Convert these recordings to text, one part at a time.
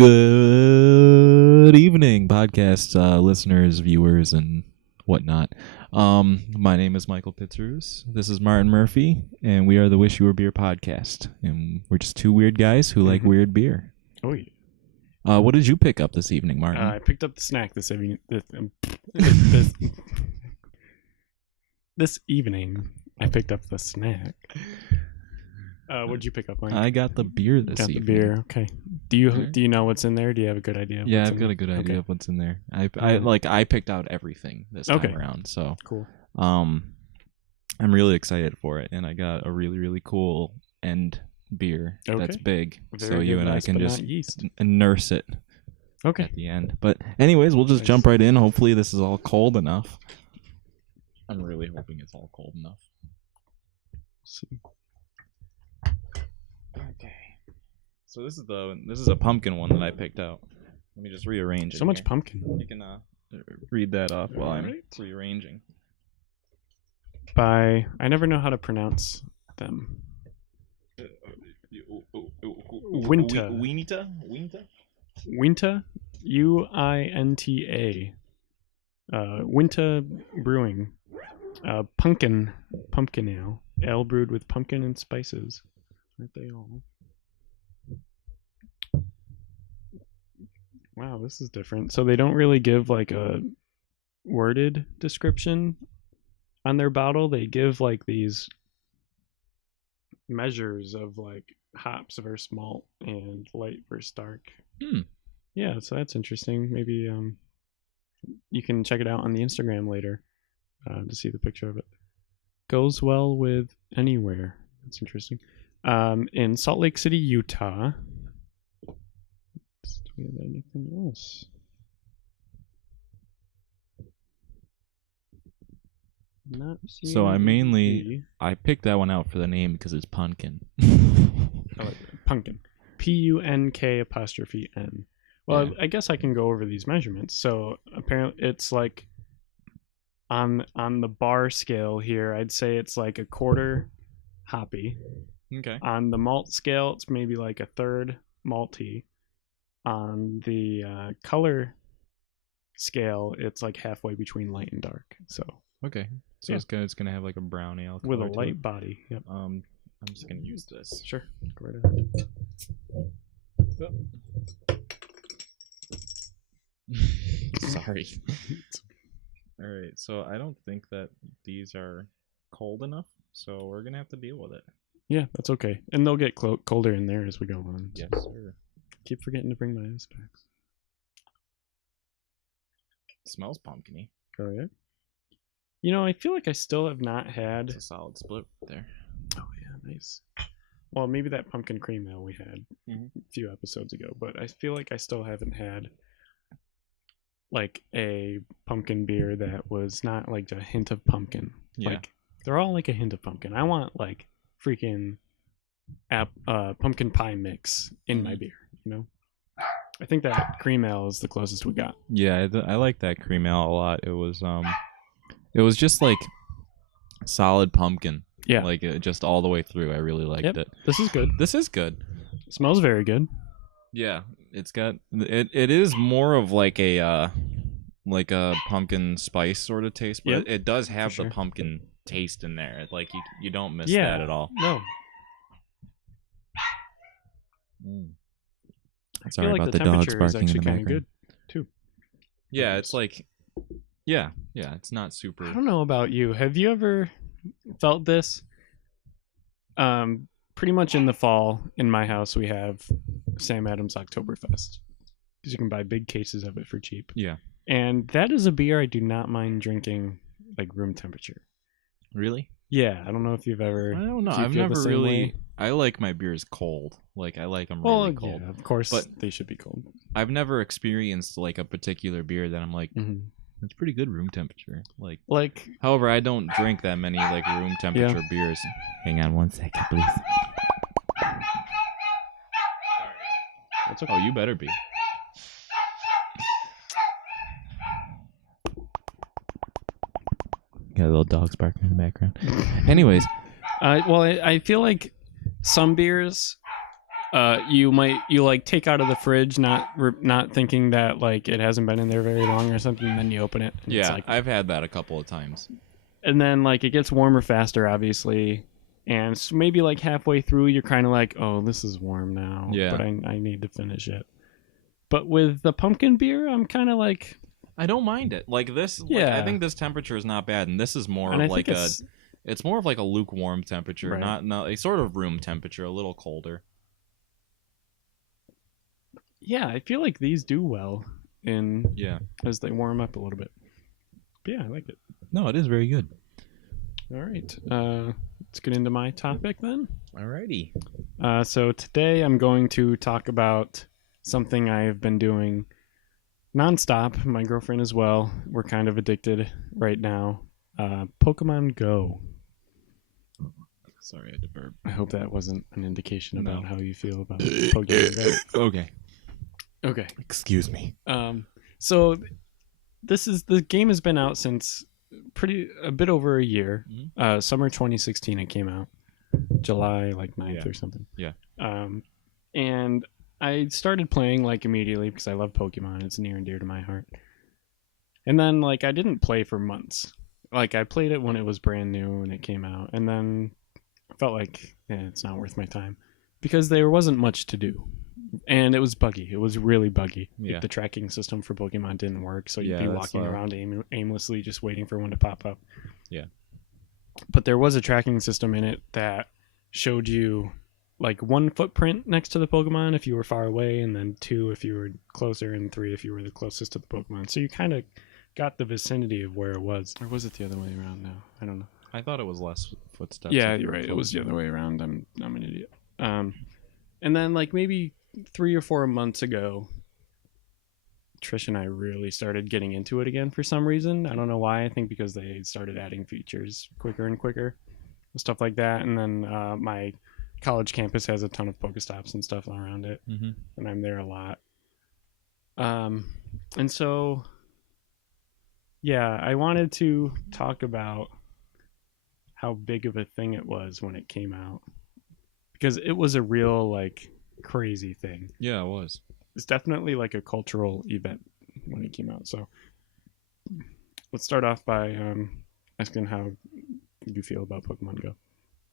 Good evening, podcast listeners, viewers, and whatnot. My name is Michael Pitzerus. This is Martin Murphy, and we are the Wish You Were Beer podcast. And we're just two weird guys who like weird beer. Oh, yeah. What did you pick up this evening, Martin? I picked up the snack this evening. This evening, I picked up the snack. What'd you pick up, Mike? I got the beer this evening. Got the beer. Okay. Do you know what's in there? Do you have a good idea? Yeah, I've got a good idea of what's in there. I picked out everything this time around. So cool. I'm really excited for it, and I got a really, really cool end beer that's big. Very so you good, and I last can but just not least. nurse it Okay. at the end. But anyways, we'll just jump right in. Hopefully this is all cold enough. I'm really hoping it's all cold enough. Let's see. Okay. So this is a pumpkin one that I picked out. Let me just rearrange it. So much here. pumpkin. You can read that off while I'm Alright. rearranging. I never know how to pronounce them. Winter. Winter? Winter. Uinta. Winter Brewing. Pumpkin ale. Ale brewed with pumpkin and spices. Aren't they all? Wow, this is different. So they don't really give like a worded description on their bottle. They give like these measures of like hops versus malt and light versus dark. Yeah, so that's interesting. Maybe you can check it out on the Instagram later to see the picture of it. Goes well with anywhere. That's interesting. In Salt Lake City, Utah. Do we have anything else? Not So I picked that one out for the name because it's pumpkin. Pumpkin. PUNK''N. Well, yeah. I guess I can go over these measurements. So apparently it's like on the bar scale here, I'd say it's like a quarter hoppy. Okay. On the malt scale, it's maybe like a third malty. On the color scale, it's like halfway between light and dark. So okay. So it's gonna have like a brown ale with a light body. Yep. I'm just gonna use this. Sure. Go right ahead. Sorry. All right. So I don't think that these are cold enough. So we're gonna have to deal with it. Yeah, that's okay. And they'll get colder in there as we go on. Yes, sir. Keep forgetting to bring my ice packs. It smells pumpkin-y. Oh, yeah? You know, I feel like I still have not had... It's a solid split there. Oh, yeah, nice. Well, maybe that pumpkin cream ale we had a few episodes ago, but I feel like I still haven't had like a pumpkin beer that was not like a hint of pumpkin. Yeah. Like, they're all like a hint of pumpkin. I want like freaking pumpkin pie mix in my beer, you know? I think that cream ale is the closest we got. Yeah, I like that cream ale a lot. It was just like solid pumpkin. Yeah. Like just all the way through. I really liked it. This is good. This is good. It smells very good. Yeah, it's got it is more of like a pumpkin spice sort of taste, but it does have the pumpkin taste in there. Like you don't miss that at all. No. Sorry I feel like about the the dogs temperature is barking in actually the kind of background. good too. Yeah, it's like yeah, it's not super. I don't know about you. Have you ever felt this? Pretty much in the fall in my house we have Sam Adams Oktoberfest because you can buy big cases of it for cheap. Yeah. And that is a beer I do not mind drinking like room temperature. Really? Yeah, I don't know if you've ever. I don't know. I've never really. I like my beers cold. Like I like them really cold. Yeah, of course, but they should be cold. I've never experienced like a particular beer that I'm like, it's pretty good room temperature. Like. However, I don't drink that many like room temperature beers. Hang on one second, please. That's okay. Oh, you better be. Got little dogs barking in the background. Anyways, well, I feel like some beers You like take out of the fridge, not thinking that like it hasn't been in there very long or something, and then you open it. And Yeah, it's like, I've had that a couple of times. and then like it gets warmer faster, obviously, and so maybe like halfway through, you're kind of like, oh, this is warm now, Yeah. but I need to finish it. But with the pumpkin beer, I'm kind of like, I don't mind it. Like this, Yeah. I think this temperature is not bad, and this is more and I of like think a. It's more of like a lukewarm temperature, Right. not a sort of room temperature, a little colder. yeah, I feel like these do well in Yeah. as they warm up a little bit. But yeah, I like it. No, it is very good. All right, let's get into my topic then. Alrighty. So today I'm going to talk about something I've been doing nonstop. My girlfriend as well. We're kind of addicted right now. Pokemon Go. Sorry, I had to burp. I hope that wasn't an indication about No. how you feel about Pokemon Go. Okay. Okay. Excuse me. So the game has been out since a bit over a year. Mhm. Summer 2016 it came out. July like 9th Yeah. or something. Yeah. And I started playing like immediately because I love Pokemon. It's near and dear to my heart. And then like I didn't play for months. Like I played it when it was brand new and it came out, and then I felt like it's not worth my time because there wasn't much to do. And it was buggy. It was really buggy. Yeah. Like, the tracking system for Pokemon didn't work, so you'd Yeah, be that's walking slow. around aimlessly just waiting for one to pop up. Yeah. But there was a tracking system in it that showed you like 1 footprint next to the Pokemon if you were far away, and then 2 if you were closer, and 3 if you were the closest to the Pokemon. So you kind of got the vicinity of where it was. Or was it the other way around now? I don't know. I thought it was less footsteps. Yeah, you're right. It was the other way around. I'm an idiot. And then like maybe 3 or 4 months ago, Trish and I really started getting into it again for some reason. I don't know why. I think because they started adding features quicker and quicker, stuff like that. And then my college campus has a ton of Pokestops and stuff around it, Mm-hmm. and I'm there a lot. And so, yeah, I wanted to talk about how big of a thing it was when it came out, because it was a real like crazy thing. Yeah, it was. It's definitely like a cultural event when it came out. So let's start off by asking how you feel about Pokemon Go.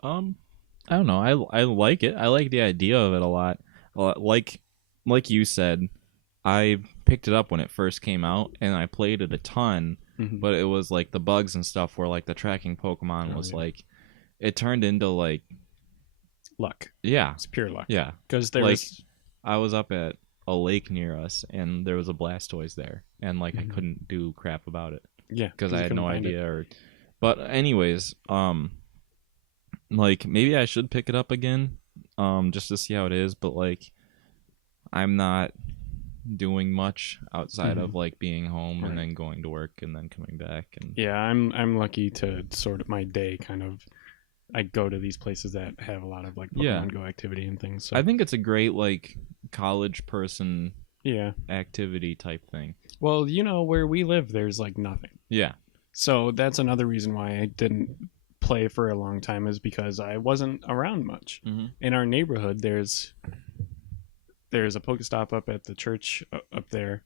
I don't know. I like it. I like the idea of it a lot. Like you said, I picked it up when it first came out, and I played it a ton. Mhm. But it was like the bugs and stuff where like the tracking Pokemon was like, it turned into like Luck. yeah, It's pure luck. yeah. Because there Like was I was up at a lake near us, and there was a Blastoise there, and like I couldn't do crap about it because I you had couldn't no find it. idea. But anyways, like maybe I should pick it up again, just to see how it is. But like, I'm not doing much outside of like being home and then going to work and then coming back. And Yeah, I'm lucky to sort of my day kind of. I go to these places that have a lot of like Pokemon Go activity and things. So. I think it's a great like college person activity type thing. Well, you know, where we live, there's like nothing. Yeah. So that's another reason why I didn't play for a long time, is because I wasn't around much. Mm-hmm. In our neighborhood, there's a Pokestop up at the church up there,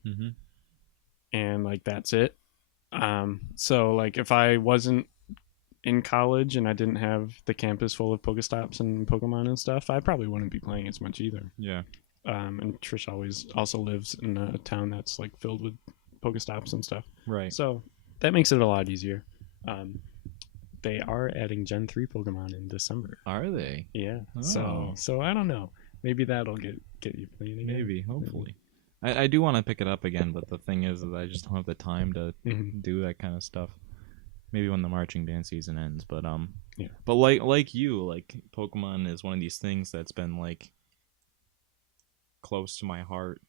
and like that's it. So like if I wasn't in college and I didn't have the campus full of Pokestops and Pokemon and stuff, I probably wouldn't be playing as much either. Yeah. And Trish also lives in a town that's like filled with Pokestops and stuff. Right. So that makes it a lot easier. They are adding Gen 3 Pokemon in December. Are they? Yeah. Oh. So I don't know. Maybe that'll get you playing again. Maybe, hopefully. I do want to pick it up again, but the thing is that I just don't have the time to do that kind of stuff. Maybe when the marching band season ends, but yeah. But like you, like Pokemon is one of these things that's been like close to my heart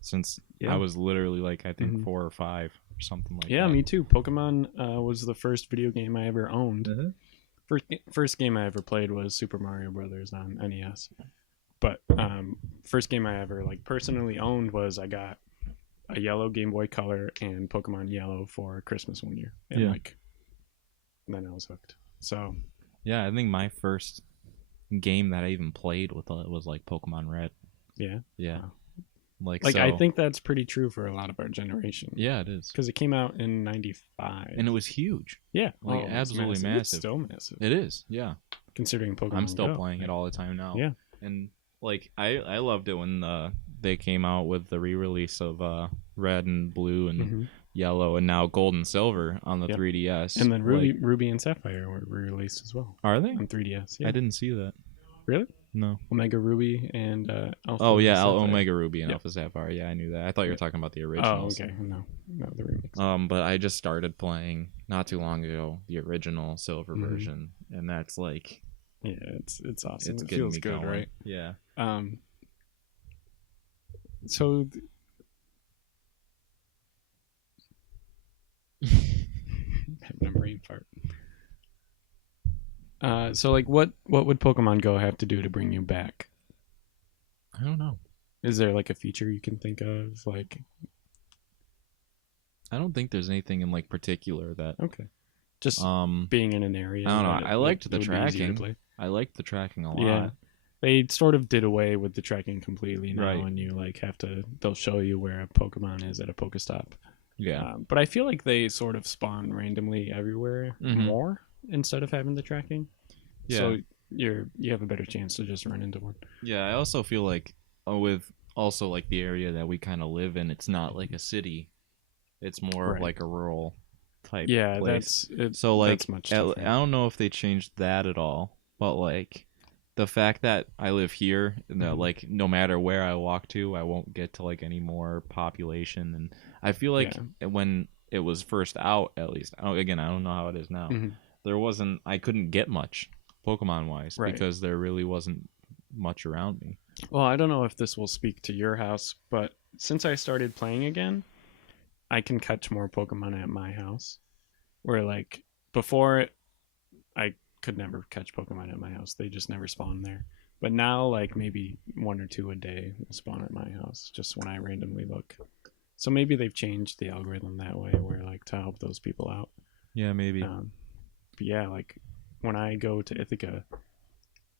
since I was literally like I think 4 or 5 or something like that. Yeah, me too. Pokemon was the first video game I ever owned. First game I ever played was Super Mario Brothers on NES. But first game I ever like personally owned was I got a yellow Game Boy Color and Pokemon Yellow for Christmas one year, and then I was hooked. So yeah, I think my first game that I even played with was like Pokemon Red. Yeah. Yeah. Wow. Like so, I think that's pretty true for a lot of our generation. Yeah, it is. Because it came out in '95. And it was huge. Yeah. Like absolutely massive. It's still massive. It is, yeah. Considering Pokemon I'm still Go. playing it all the time now. Yeah. And like I loved it when they came out with the re-release of Red and Blue and Yellow and now Gold and Silver on the 3DS. And then Ruby and Sapphire were re-released as well. Are they? On 3DS. Yeah. I didn't see that. Really? No. Omega Ruby and Alpha Omega Ruby and Alpha Sapphire. Yeah, I knew that. I thought you were talking about the originals. Oh, okay. No, the remix. But I just started playing not too long ago the original Silver version, and that's like, yeah, it's awesome. It feels good, going. Right? Yeah. So. Having a brain fart. So like what would Pokemon Go have to do to bring you back? I don't know. Is there like a feature you can think of? Like, I don't think there's anything in like particular that. Okay. Just being in an area. I don't know. I liked the tracking. I liked the tracking a lot. Yeah. They sort of did away with the tracking completely now, and you like have to. They'll show you where a Pokemon is at a Pokestop. Yeah. But I feel like they sort of spawn randomly everywhere more instead of having the tracking. Yeah. So you have a better chance to just run into one. Yeah, I also feel like with also like the area that we kind of live in, it's not like a city. It's more of like a rural type place. So like that's much I don't know if they changed that at all, but like the fact that I live here, that like no matter where I walk to, I won't get to like any more population, and I feel like when it was first out, at least again, I don't know how it is now. I couldn't get much Pokemon wise because there really wasn't much around me. Well, I don't know if this will speak to your house, but since I started playing again, I can catch more Pokemon at my house. Where like before, I could never catch Pokemon at my house. They just never spawned there. But now, like maybe 1 or 2 a day will spawn at my house just when I randomly look. So maybe they've changed the algorithm that way, where like to help those people out. Yeah, maybe. But yeah, like when I go to Ithaca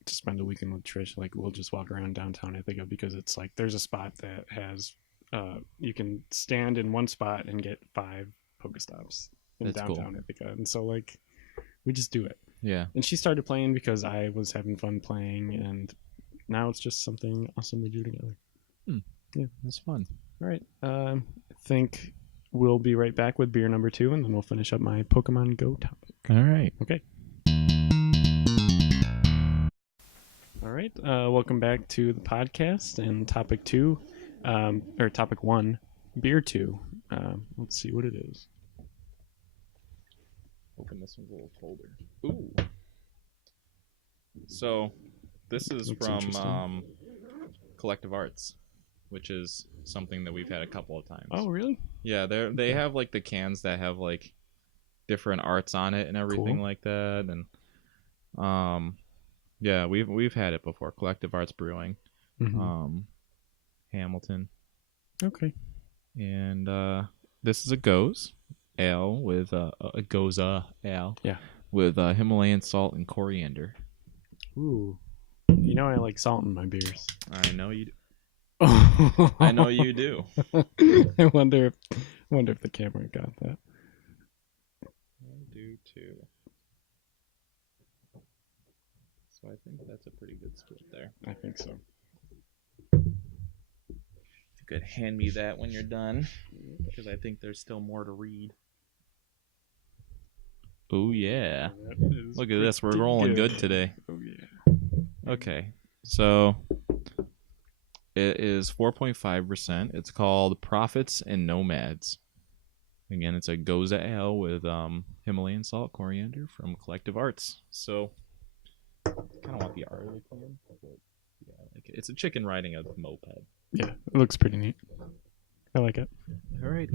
to spend a weekend with Trish, like we'll just walk around downtown Ithaca because it's like there's a spot that has you can stand in one spot and get 5 Pokestops in downtown Ithaca, and so like we just do it. Yeah. And she started playing because I was having fun playing, and now it's just something awesome we do together. Yeah, that's fun. All right. I think we'll be right back with beer number 2, and then we'll finish up my Pokemon Go topic. All right. Okay. All right. Welcome back to the podcast and topic 2, or topic 1, beer 2. Let's see what it is. Hoping this one's a little colder. Ooh. So, this is from Collective Arts, which is something that we've had a couple of times. Oh, really? Yeah, they have like the cans that have like different arts on it and everything like that, and yeah, we've had it before. Collective Arts Brewing, Hamilton. Okay. And this is a Goes ale with a Goza ale. Yeah. With Himalayan salt and coriander. Ooh. You know I like salt in my beers. I know you do. I know you do. I wonder if the camera got that. I do too. So I think that's a pretty good split there. I think so. You could hand me that when you're done, because I think there's still more to read. Oh yeah. Look at this. We're rolling good today. Oh yeah. Okay. So it is 4.5%. It's called Prophets and Nomads. Again, it's a Goza ale with Himalayan salt coriander from Collective Arts. So I kind of want the art of the can, but yeah, like it's a chicken riding a moped. Yeah, it looks pretty neat. I like it. All right.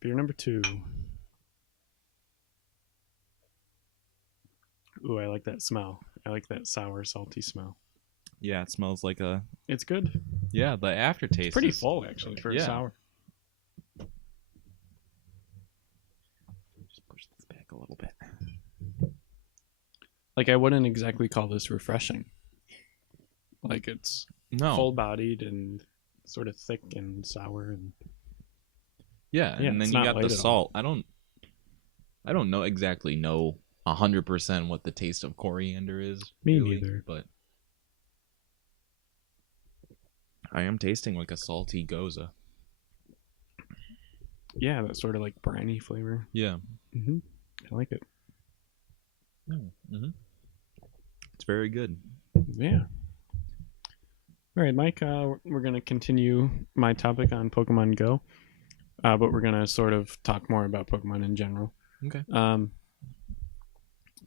Beer number 2. Ooh, I like that smell. I like that sour, salty smell. Yeah, it smells like a... It's good. Yeah, the aftertaste it's pretty full, actually, for a sour. Just push this back a little bit. Like, I wouldn't exactly call this refreshing. Like, it's full-bodied and sort of thick and sour, and and then you got the salt. I don't know 100% what the taste of coriander is. Me neither. But I am tasting like a salty goza. Yeah, that sort of like briny flavor. Yeah. Mm-hmm. I like it. Mm-hmm. It's very good. Yeah. All right, Mike, we're going to continue my topic on Pokemon Go, but we're going to sort of talk more about Pokemon in general. Okay.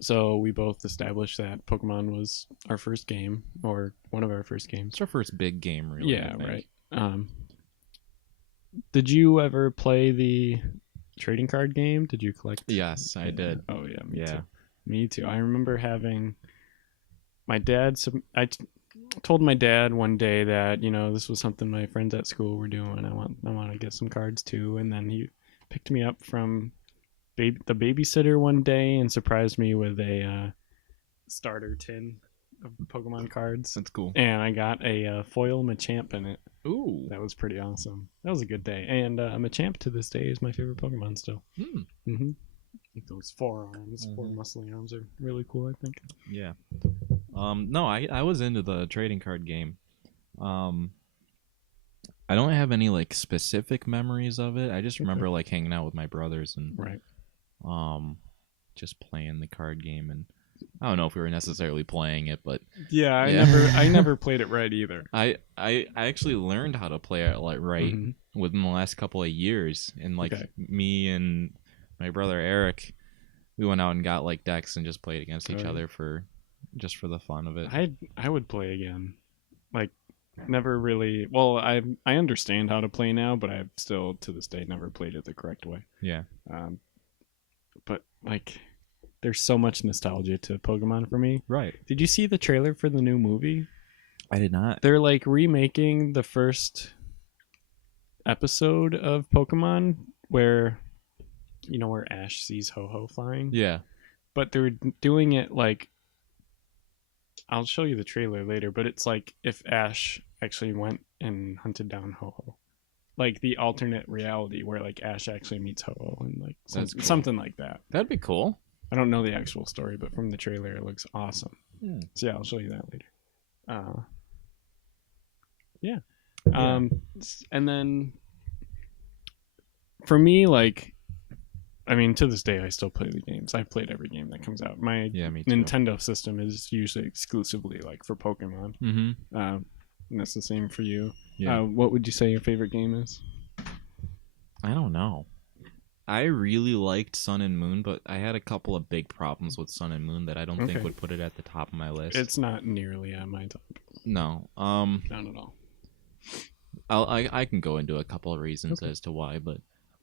So we both established that Pokemon was our first game, or one of our first games. It's our first big game, really. Yeah, right. Did you ever play the trading card game? Did you collect? Yes, I did. Oh, yeah, me too. Me too. I remember having my dad. I told my dad one day that this was something my friends at school were doing. I want to get some cards too, and then he picked me up from the babysitter one day and surprised me with a starter tin of Pokemon cards. That's cool. And I got a foil Machamp in it. Ooh, that was pretty awesome. That was a good day. And Machamp to this day is my favorite Pokemon still. Mm-hmm. Those forearms, four muscly arms are really cool, I think. Yeah. No, I was into the trading card game. I don't have any like specific memories of it. I just remember like hanging out with my brothers and just playing the card game, and I don't know if we were necessarily playing it, but I never played it right either. I actually learned how to play it like right within the last couple of years, and like me and my brother Eric, we went out and got like decks and just played against each other for the fun of it. I would play again. Like, never really. Well, I understand how to play now, but I've still to this day never played it the correct way. Yeah. But like, there's so much nostalgia to Pokemon for me. Right. Did you see the trailer for the new movie? I did not. They're like remaking the first episode of Pokemon where Ash sees Ho-Oh flying. Yeah. But they're doing it like, I'll show you the trailer later, but it's like if Ash actually went and hunted down Ho-Oh. Like the alternate reality where like Ash actually meets Ho-Oh and like something like that. That'd be cool. I don't know the actual story, but from the trailer it looks awesome. So yeah, I'll show you that later. And then for me, like, I mean, to this day, I still play the games. I've played every game that comes out. My Nintendo system is usually exclusively like for Pokemon. And that's the same for you. Yeah. What would you say your favorite game is? I don't know. I really liked Sun and Moon, but I had a couple of big problems with Sun and Moon that I don't think would put it at the top of my list. It's not nearly at my top. No. Not at all. I can go into a couple of reasons as to why, but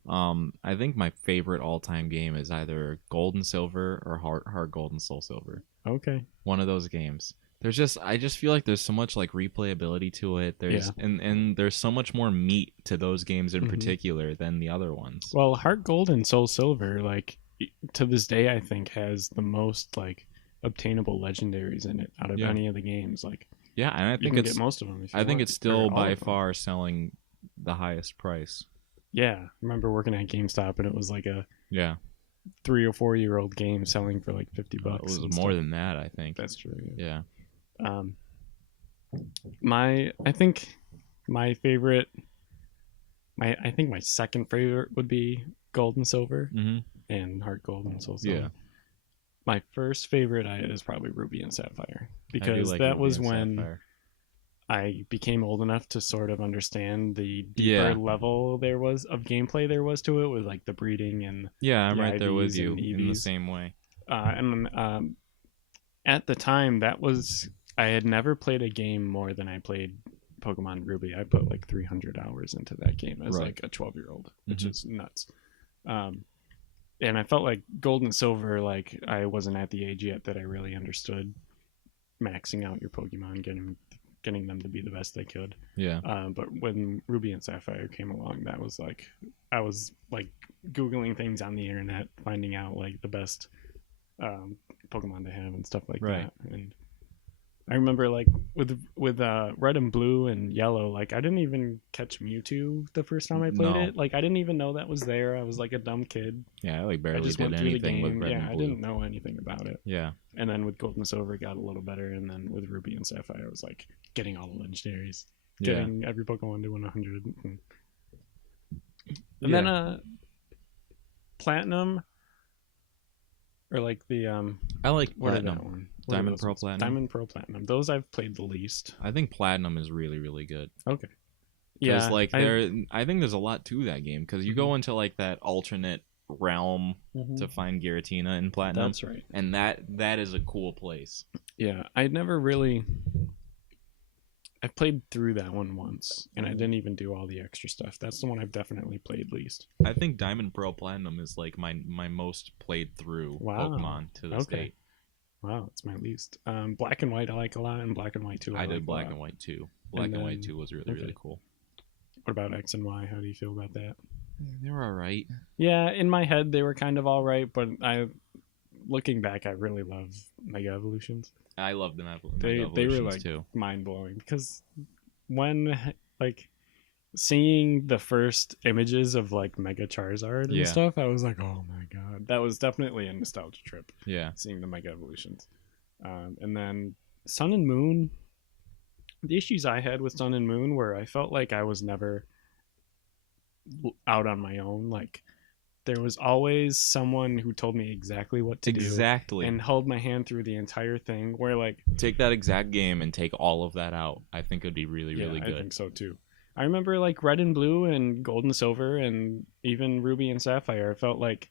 I think my favorite all-time game is either Gold and Silver or Heart Gold and Soul Silver. Okay. One of those games. I just feel like there's so much like replayability to it. And there's so much more meat to those games in particular than the other ones. Well, Heart Gold and Soul Silver, like to this day, I think has the most like obtainable legendaries in it out of any of the games. Like, yeah, and I think you can get most of them. I think it's still by far selling the highest price. Yeah, I remember working at GameStop and it was like a 3 or 4 year old game selling for like $50. It was more than that, I think. That's true. Yeah. I think my favorite, I think my second favorite would be Gold and Silver and Heart Gold and Soul Silver. Yeah. My first favorite is probably Ruby and Sapphire because that was when Sapphire. I became old enough to sort of understand the deeper level there was of gameplay there was to it with like the breeding and I'm right there with you in the same way. At the time I had never played a game more than I played Pokemon Ruby. I put like 300 hours into that game as like a 12-year-old, which is nuts. And I felt like Gold and Silver, like I wasn't at the age yet that I really understood maxing out your Pokemon, getting them to be the best they could. Yeah. But when Ruby and Sapphire came along, that was like I was like Googling things on the internet, finding out like the best Pokemon to have and stuff like Right. that. And I remember like with Red and Blue and Yellow, like I didn't even catch Mewtwo the first time I played No. it. Like I didn't even know that was there. I was like a dumb kid. Yeah, I like I barely just did went through the anything with game. Red Yeah, and I Blue. didn't know anything about it. Yeah. And then with Gold and Silver, it got a little better. And then with Ruby and Sapphire, I was like getting all the legendaries, getting every Pokemon to 100. And then Platinum, or like the I like what Platinum. that one? What are Diamond, those Pearl, ones? Platinum. Diamond, Pearl, Platinum. Those I've played the least. I think Platinum is really, really good. Okay. Yeah, Yeah, like I think there's a lot to that game because you go into like that alternate realm to find Giratina in Platinum. That's right. And that is a cool place. Yeah, I never really. I played through that one once, and I didn't even do all the extra stuff. That's the one I've definitely played least. I think Diamond, Pearl, Platinum is like my most played through Pokemon to this date. Wow, it's my least. Black and White I like a lot, and Black and White 2 I did Black and White 2. Black and White 2 was really, really cool. What about X and Y? How do you feel about that? They were alright. Yeah, in my head they were kind of alright, but looking back, I really love Mega Evolutions. I love them. They were like too. mind blowing because when like seeing the first images of like Mega Charizard and stuff, I was like, oh my god, that was definitely a nostalgia trip. Yeah, seeing the Mega Evolutions, and then Sun and Moon. The issues I had with Sun and Moon were I felt like I was never out on my own. Like there was always someone who told me exactly what to do and held my hand through the entire thing. Where like take that exact game and take all of that out. I think it'd be really, really good. I think so too. I remember like Red and Blue and Gold and Silver and even Ruby and Sapphire. I felt like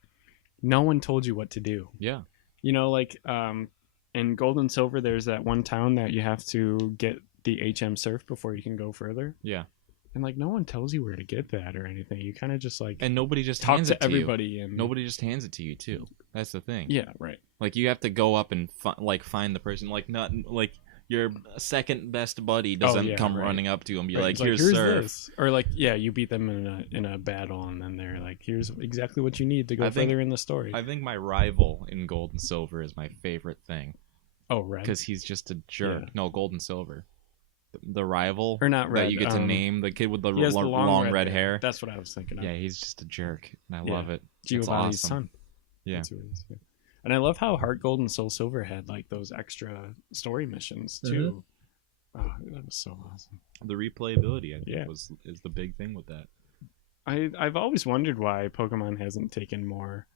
no one told you what to do. Yeah. You know, like in Gold and Silver, there's that one town that you have to get the HM Surf before you can go further. Yeah. And like no one tells you where to get that or anything. You kind of just like and nobody just talk hands to it to everybody you. and nobody just hands it to you too. That's the thing. Yeah, right. Like you have to go up and find the person. Like not like your second best buddy doesn't come running up to you and be like, "Here's Surf." This. Or like you beat them in a battle and then they're like, "Here's exactly what you need to go further in the story." I think my rival in Gold and Silver is my favorite thing. Oh, right. Because he's just a jerk. Yeah. No, Gold and Silver. The rival or not red, that you get to name, the kid with the long long red hair. That's what I was thinking of. Yeah, he's just a jerk, and I love it. Giovanni's son. Yeah. That's who it is. Yeah. And I love how Heart Gold and Soul Silver had like those extra story missions too. Oh, that was so awesome. The replayability, I think, is the big thing with that. I've always wondered why Pokemon hasn't taken more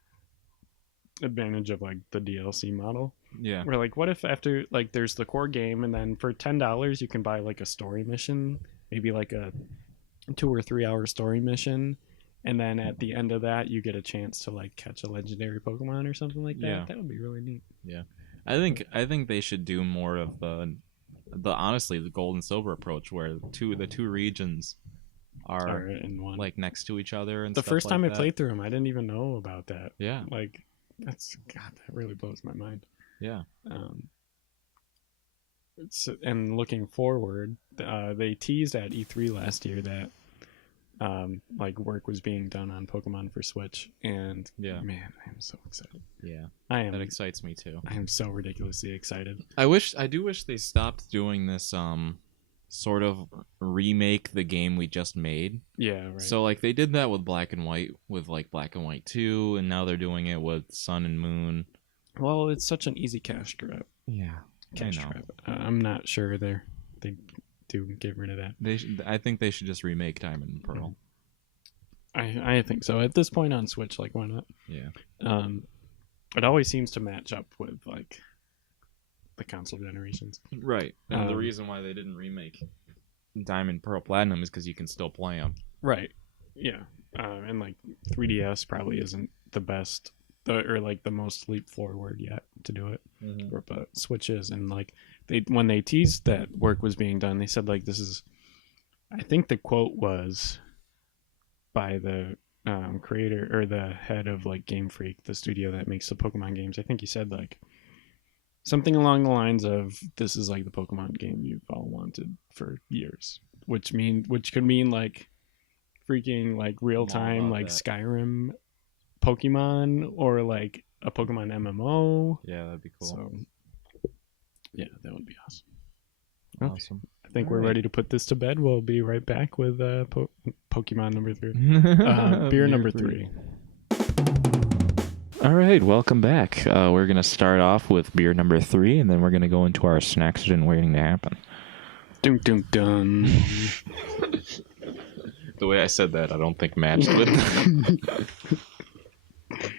advantage of like the DLC model. Yeah. Where like what if after like there's the core game and then for $10 you can buy like a story mission, maybe like a 2 or 3 hour story mission, and then at the end of that you get a chance to like catch a legendary Pokemon or something like that. Yeah. That would be really neat. Yeah. I think they should do more of the honestly the Gold and Silver approach where the two regions are in one, like next to each other and the stuff first time like I played through them I didn't even know about that. Yeah. Like that's God, that really blows my mind. Yeah. And looking forward, they teased at E3 last year that like work was being done on Pokemon for Switch, and man, I am so excited. Yeah, I am. That excites me too. I am so ridiculously excited. I do wish they stopped doing this sort of remake the game we just made. Yeah, right. So like they did that with Black and White with like Black and White 2, and now they're doing it with Sun and Moon. Well, it's such an easy cash grab. Yeah, cash grab. I'm not sure they do get rid of that. I think they should just remake Diamond and Pearl. I think so. At this point on Switch, like why not? Yeah. It always seems to match up with like the console generations. Right. And the reason why they didn't remake Diamond, Pearl, Platinum is because you can still play them. Right. Yeah. And like 3DS probably isn't the best or like the most leap forward yet to do it. Mm-hmm. But Switch is, and like when they teased that work was being done, they said like this is, I think the quote was by the creator or the head of like Game Freak, the studio that makes the Pokemon games. I think he said like something along the lines of this is like the Pokemon game you've all wanted for years, which could mean like freaking like real time like that. Skyrim Pokemon, or like a Pokemon MMO. Yeah, that'd be cool. So, yeah, that would be awesome. Awesome. Okay. I think we're right. ready to put this to bed. We'll be right back with Pokemon number 3. Beer number 3. All right, welcome back. We're going to start off with beer number 3, and then we're going to go into our snacks waiting to happen. Dun, dun, dun. The way I said that, I don't think matched with.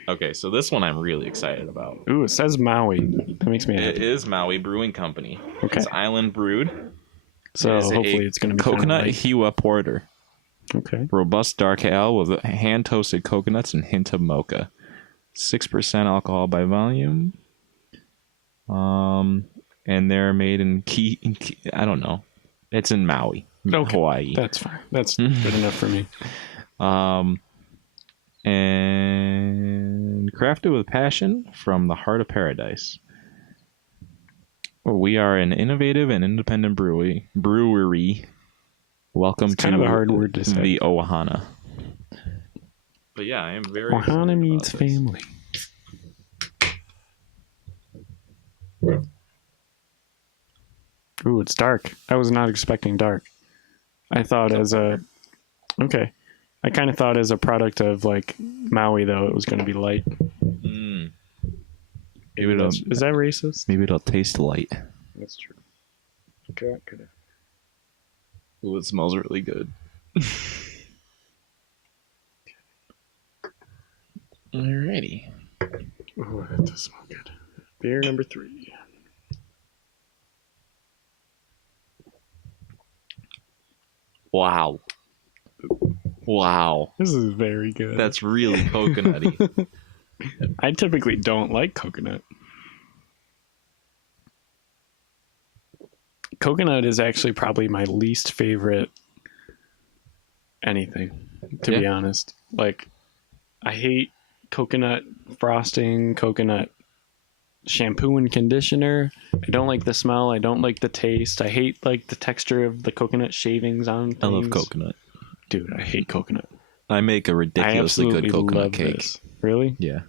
Okay, so this one I'm really excited about. Ooh, it says Maui. That makes me happy. It is Maui Brewing Company. Okay. It's island brewed. So hopefully it's going to be coconut Hiwa Porter. Okay. Robust dark ale with hand toasted coconuts and hint of mocha. 6% alcohol by volume. And they're made in I don't know. It's in Maui, Hawaii. That's fine. That's good enough for me. And crafted with passion from the heart of paradise. We are an innovative and independent brewery. Welcome it's kind to of a hard word to say. The Ohana. But yeah, I am very Ohana means family. Ooh, it's dark. I was not expecting dark. I thought I kind of thought as a product of like Maui though it was going to be light. Maybe is that racist? Maybe it'll taste light. That's true. Okay. Ooh, it smells really good. Alrighty. Oh, that does smell good. Beer number 3. Wow. This is very good. That's really coconutty. I typically don't like coconut. Coconut is actually probably my least favorite anything, to be honest. Like, I hate coconut frosting, coconut shampoo and conditioner. I don't like the smell. I don't like the taste. I hate like the texture of the coconut shavings on things. I love coconut. Dude, I hate coconut. I make a ridiculously good coconut cake. This. Really? Yeah.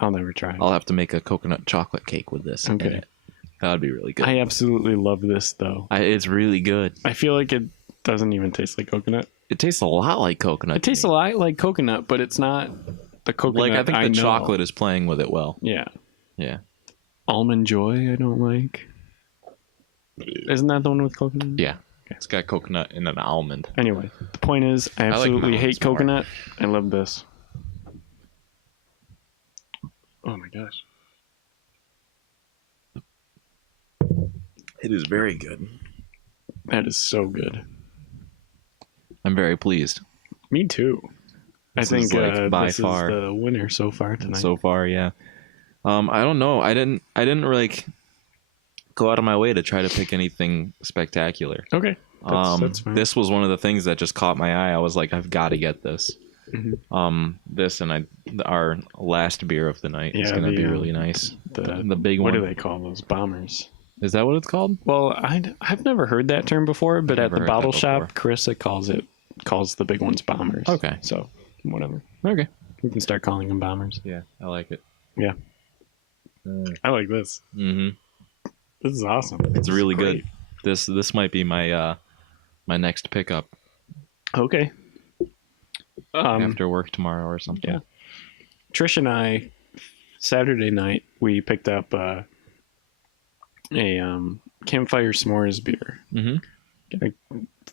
I'll never try it. I'll have to make a coconut chocolate cake with this. Okay. That would be really good. I absolutely love this though. It's really good. I feel like it doesn't even taste like coconut. It tastes a lot like coconut. It tastes a lot like coconut, but it's not the coconut. Like, I think the chocolate is playing with it well. Yeah. Yeah. Almond Joy, I don't like. Isn't that the one with coconut? Yeah. Okay. It's got coconut and an almond. Anyway, the point is, I absolutely hate coconut. I love this. Oh my gosh. It is very good. That is so good. I'm very pleased. Me too. This I think is by this far is the winner so far tonight. So far, yeah. I don't know. I didn't really go out of my way to try to pick anything spectacular. Okay. That's fine. This was one of the things that just caught my eye. I was like, I've got to get this. Mm-hmm. This and our last beer of the night is going to be really nice. The big one. What do they call those? Bombers. Is that what it's called? Well, I've never heard that term before, but at the bottle shop, Carissa calls the big ones bombers. Okay. So, whatever. Okay. We can start calling them bombers. Yeah, I like it. Yeah. I like this. Mm-hmm. This is awesome. It's really good. This might be my my next pickup. Okay. After work tomorrow or something. Yeah. Trish and I, Saturday night, we picked up a campfire s'mores beer. Mm-hmm.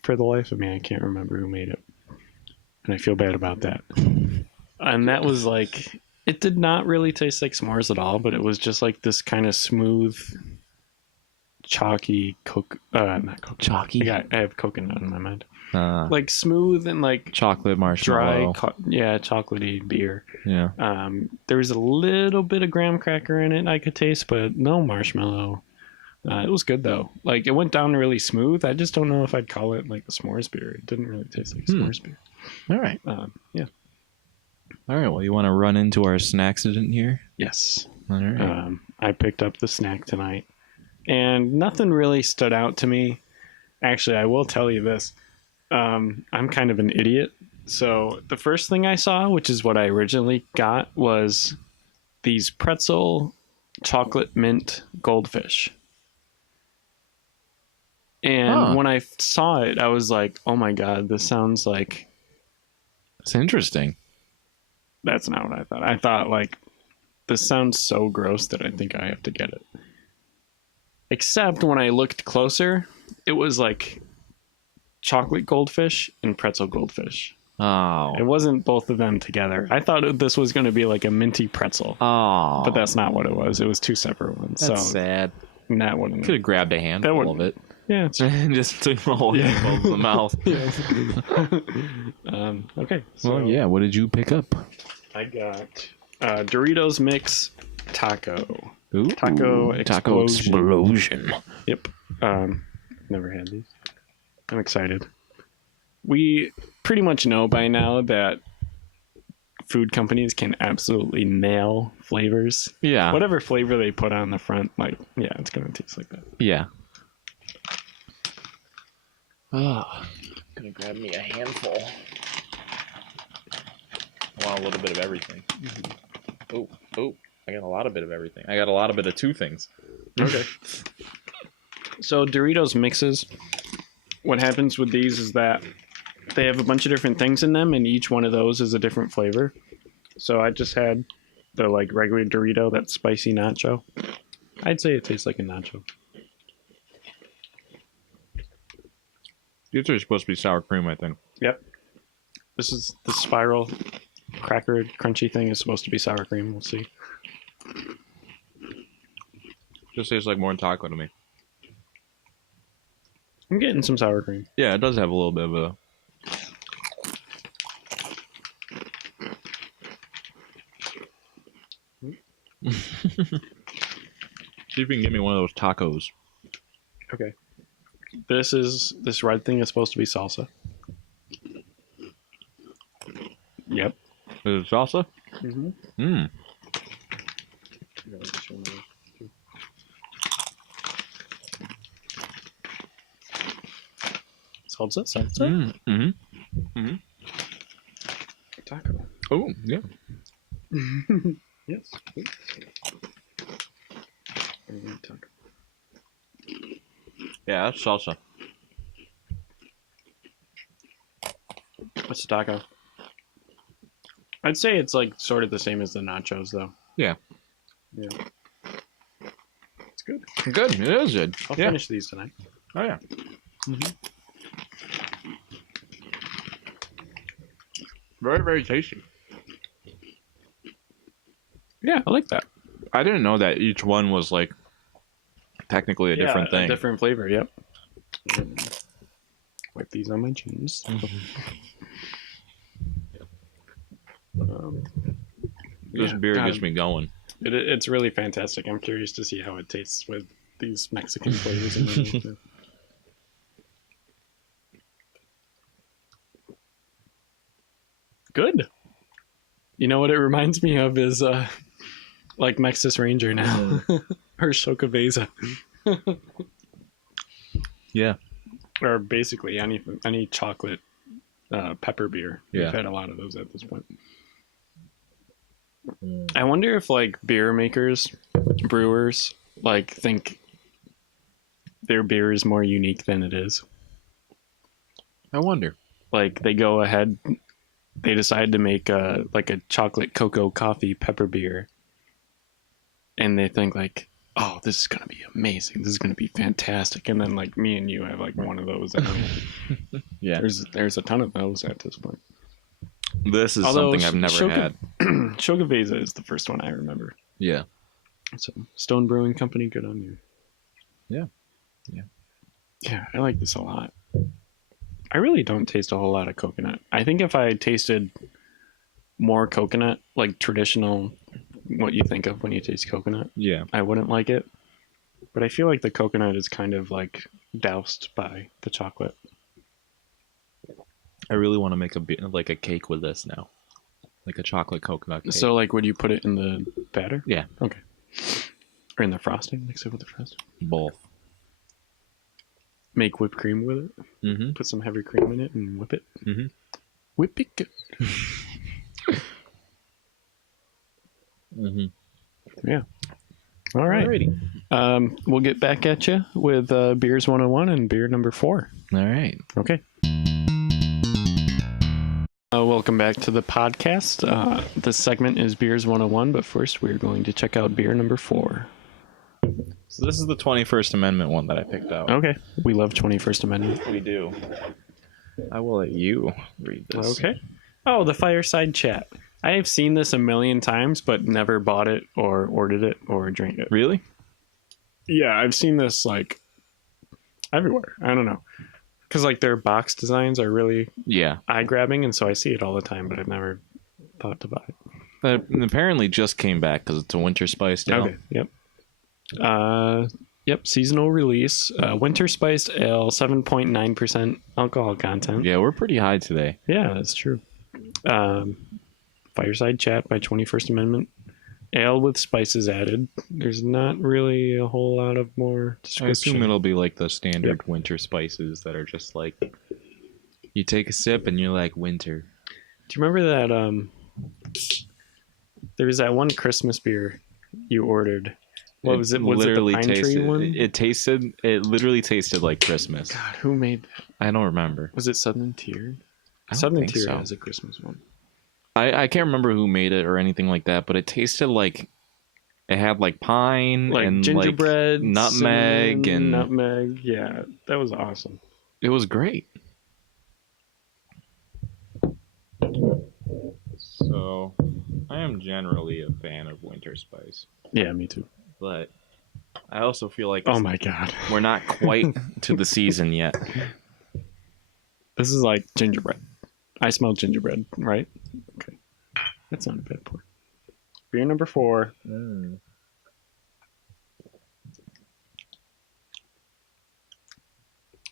For the life of me, I can't remember who made it, and I feel bad about that. And that was like, it did not really taste like s'mores at all, but it was just like this kind of smooth, chalky not coconut. Chalky. I have coconut in my mind. Like smooth and like chocolate marshmallow. Dry, chocolatey beer. Yeah. There was a little bit of graham cracker in it I could taste, but no marshmallow. It was good though. Like, it went down really smooth. I just don't know if I'd call it like a s'mores beer. It didn't really taste like s'mores beer. All right. Yeah. All right. Well, you want to run into our snacks here? Yes. All right. I picked up the snack tonight, and nothing really stood out to me. Actually, I will tell you this. I'm kind of an idiot. So the first thing I saw, which is what I originally got, was these pretzel chocolate mint goldfish. And when I saw it, I was like, oh my God, this sounds like... It's interesting. That's not what I thought. I thought, like, this sounds so gross that I think I have to get it. Except when I looked closer, it was like chocolate goldfish and pretzel goldfish. Oh. It wasn't both of them together. I thought this was going to be like a minty pretzel. Oh. But that's not what it was. It was two separate ones. That's sad. That wouldn't... Could have grabbed a handful of it. Yeah. And just took the whole handful of the mouth. Okay. So Well, yeah. What did you pick up? I got Doritos Mix Taco. Ooh, Taco Explosion. Yep. Never had these. I'm excited. We pretty much know by now that food companies can absolutely nail flavors. Yeah. Whatever flavor they put on the front, like, yeah, it's going to taste like that. Yeah. Oh, gonna grab me a handful. I want a little bit of everything. Oh, I got a lot of bit of everything. I got a lot of bit of two things. Okay. So Doritos mixes, what happens with these is that they have a bunch of different things in them, and each one of those is a different flavor. So I just had the like regular Dorito, that spicy nacho. I'd say it tastes like a nacho. These are supposed to be sour cream, I think. Yep. This is the spiral cracker crunchy thing is supposed to be sour cream. We'll see. Just tastes like more taco to me. I'm getting some sour cream. Yeah, it does have a little bit of a... See if you can get me one of those tacos. Okay. This red thing is supposed to be salsa. Yep. Is it salsa? Mm-hmm. Mmm. Salsa? Mm-hmm. Taco. Oh, yeah. Yes. Yeah, that's salsa. What's the taco? I'd say it's like sort of the same as the nachos, though. Yeah. Yeah. It's good. Good. It is good. I'll finish these tonight. Oh, yeah. Mm-hmm. Very, very tasty. Yeah, I like that. I didn't know that each one was like technically a different thing. A different flavor, yep. Wipe these on my jeans. This beer gets me going. It's really fantastic. I'm curious to see how it tastes with these Mexican flavors in there. Good. You know what it reminds me of is like Mexis Ranger now. Or Shokabeza. Yeah. Or basically any chocolate pepper beer. Yeah. We've had a lot of those at this point. I wonder if like beer makers, brewers, like think their beer is more unique than it is. I wonder. Like they go ahead, they decide to make like a chocolate cocoa coffee pepper beer, and they think like, oh, this is gonna be amazing. This is gonna be fantastic. And then like me and you have like one of those. Yeah. There's a ton of those at this point. This is something I've never had. Shogaveza is the first one I remember. Yeah. So Stone Brewing Company, good on you. Yeah. Yeah, I like this a lot. I really don't taste a whole lot of coconut. I think if I tasted more coconut, like traditional, what you think of when you taste coconut, Yeah. I wouldn't like it. But I feel like the coconut is kind of like doused by the chocolate. I really want to make a cake with this now. Like a chocolate coconut cake. So like would you put it in the batter? Yeah. Okay. Or in the frosting? Mix it with the frosting? Both. Make whipped cream with it? Mm-hmm. Put some heavy cream in it and whip it? Mm-hmm. Whip it good. Mm-hmm. Yeah. All right. Alrighty. We'll get back at you with Beers 101 and beer number 4. All right. Okay. Welcome back to the podcast. This segment is Beers 101, but first we're going to check out beer number 4. So this is the 21st Amendment one that I picked out. Okay. We love 21st Amendment. We do. I will let you read this. Okay. Oh, the Fireside Chat. I have seen this a million times, but never bought it or ordered it or drank it. Really? Yeah, I've seen this like everywhere. I don't know. Because like their box designs are really eye-grabbing, and so I see it all the time, but I've never thought to buy it. It apparently just came back because it's a winter spiced ale. Okay, yep. Seasonal release. Winter spiced ale, 7.9% alcohol content. Yeah, we're pretty high today. Yeah, that's true. Fireside Chat by 21st Amendment. Ale with spices added. There's not really a whole lot of more description. I assume it'll be like the standard winter spices that are just like, you take a sip and you're like, winter. Do you remember that, there was that one Christmas beer you ordered? What was it? Was it the pine tree one? It literally tasted like Christmas. God, who made that? I don't remember. Was it Southern Tier? I don't Southern think Tier so. has a Christmas one. I can't remember who made it or anything like that, but it tasted like it had like pine like and gingerbread, like nutmeg cinnamon, and nutmeg. Yeah, that was awesome. It was great. So, I am generally a fan of winter spice. Yeah, me too. But I also feel like oh my god, we're not quite to the season yet. This is like gingerbread. I smell gingerbread, right? Okay. That's not a bad pour. Beer number 4.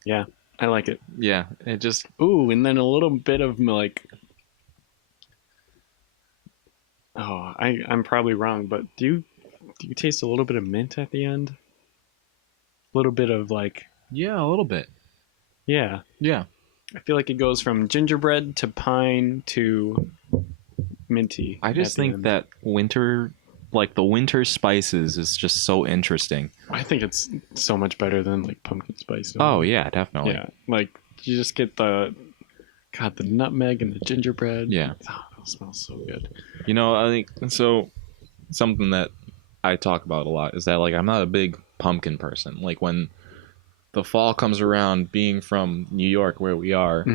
Yeah, I like it. Yeah, it just... Ooh, and then a little bit of like... Oh, I'm probably wrong, but do you taste a little bit of mint at the end? A little bit of like... Yeah, a little bit. Yeah. Yeah. I feel like it goes from gingerbread to pine to minty. I just think that winter, like the winter spices, is just so interesting. I think it's so much better than like pumpkin spice. Oh yeah, definitely. Yeah, like you just get the nutmeg and the gingerbread. Yeah. Oh, it smells so good. You know, I think so. Something that I talk about a lot is that like I'm not a big pumpkin person. Like when the fall comes around, being from New York where we are,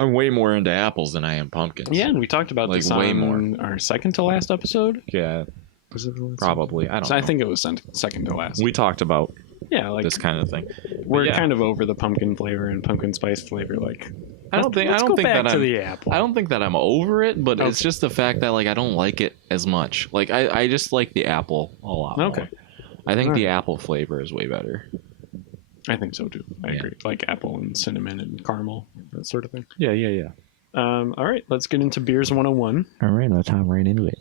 I'm way more into apples than I am pumpkins. Yeah, and we talked about like this way on more. Our second to last episode. Yeah, was it the last probably. I don't know. I think it was second to last. We talked about like this kind of thing. We're kind of over the pumpkin flavor and pumpkin spice flavor. Like I don't think that I'm the apple. I don't think that I'm over it, but it's just the fact that like I don't like it as much. Like I just like the apple a lot more. Okay. I think the apple flavor is way better. I think so too. I agree. Like apple and cinnamon and caramel, that sort of thing. Yeah. All right, let's get into Beers 101. All right, let's hop right into it.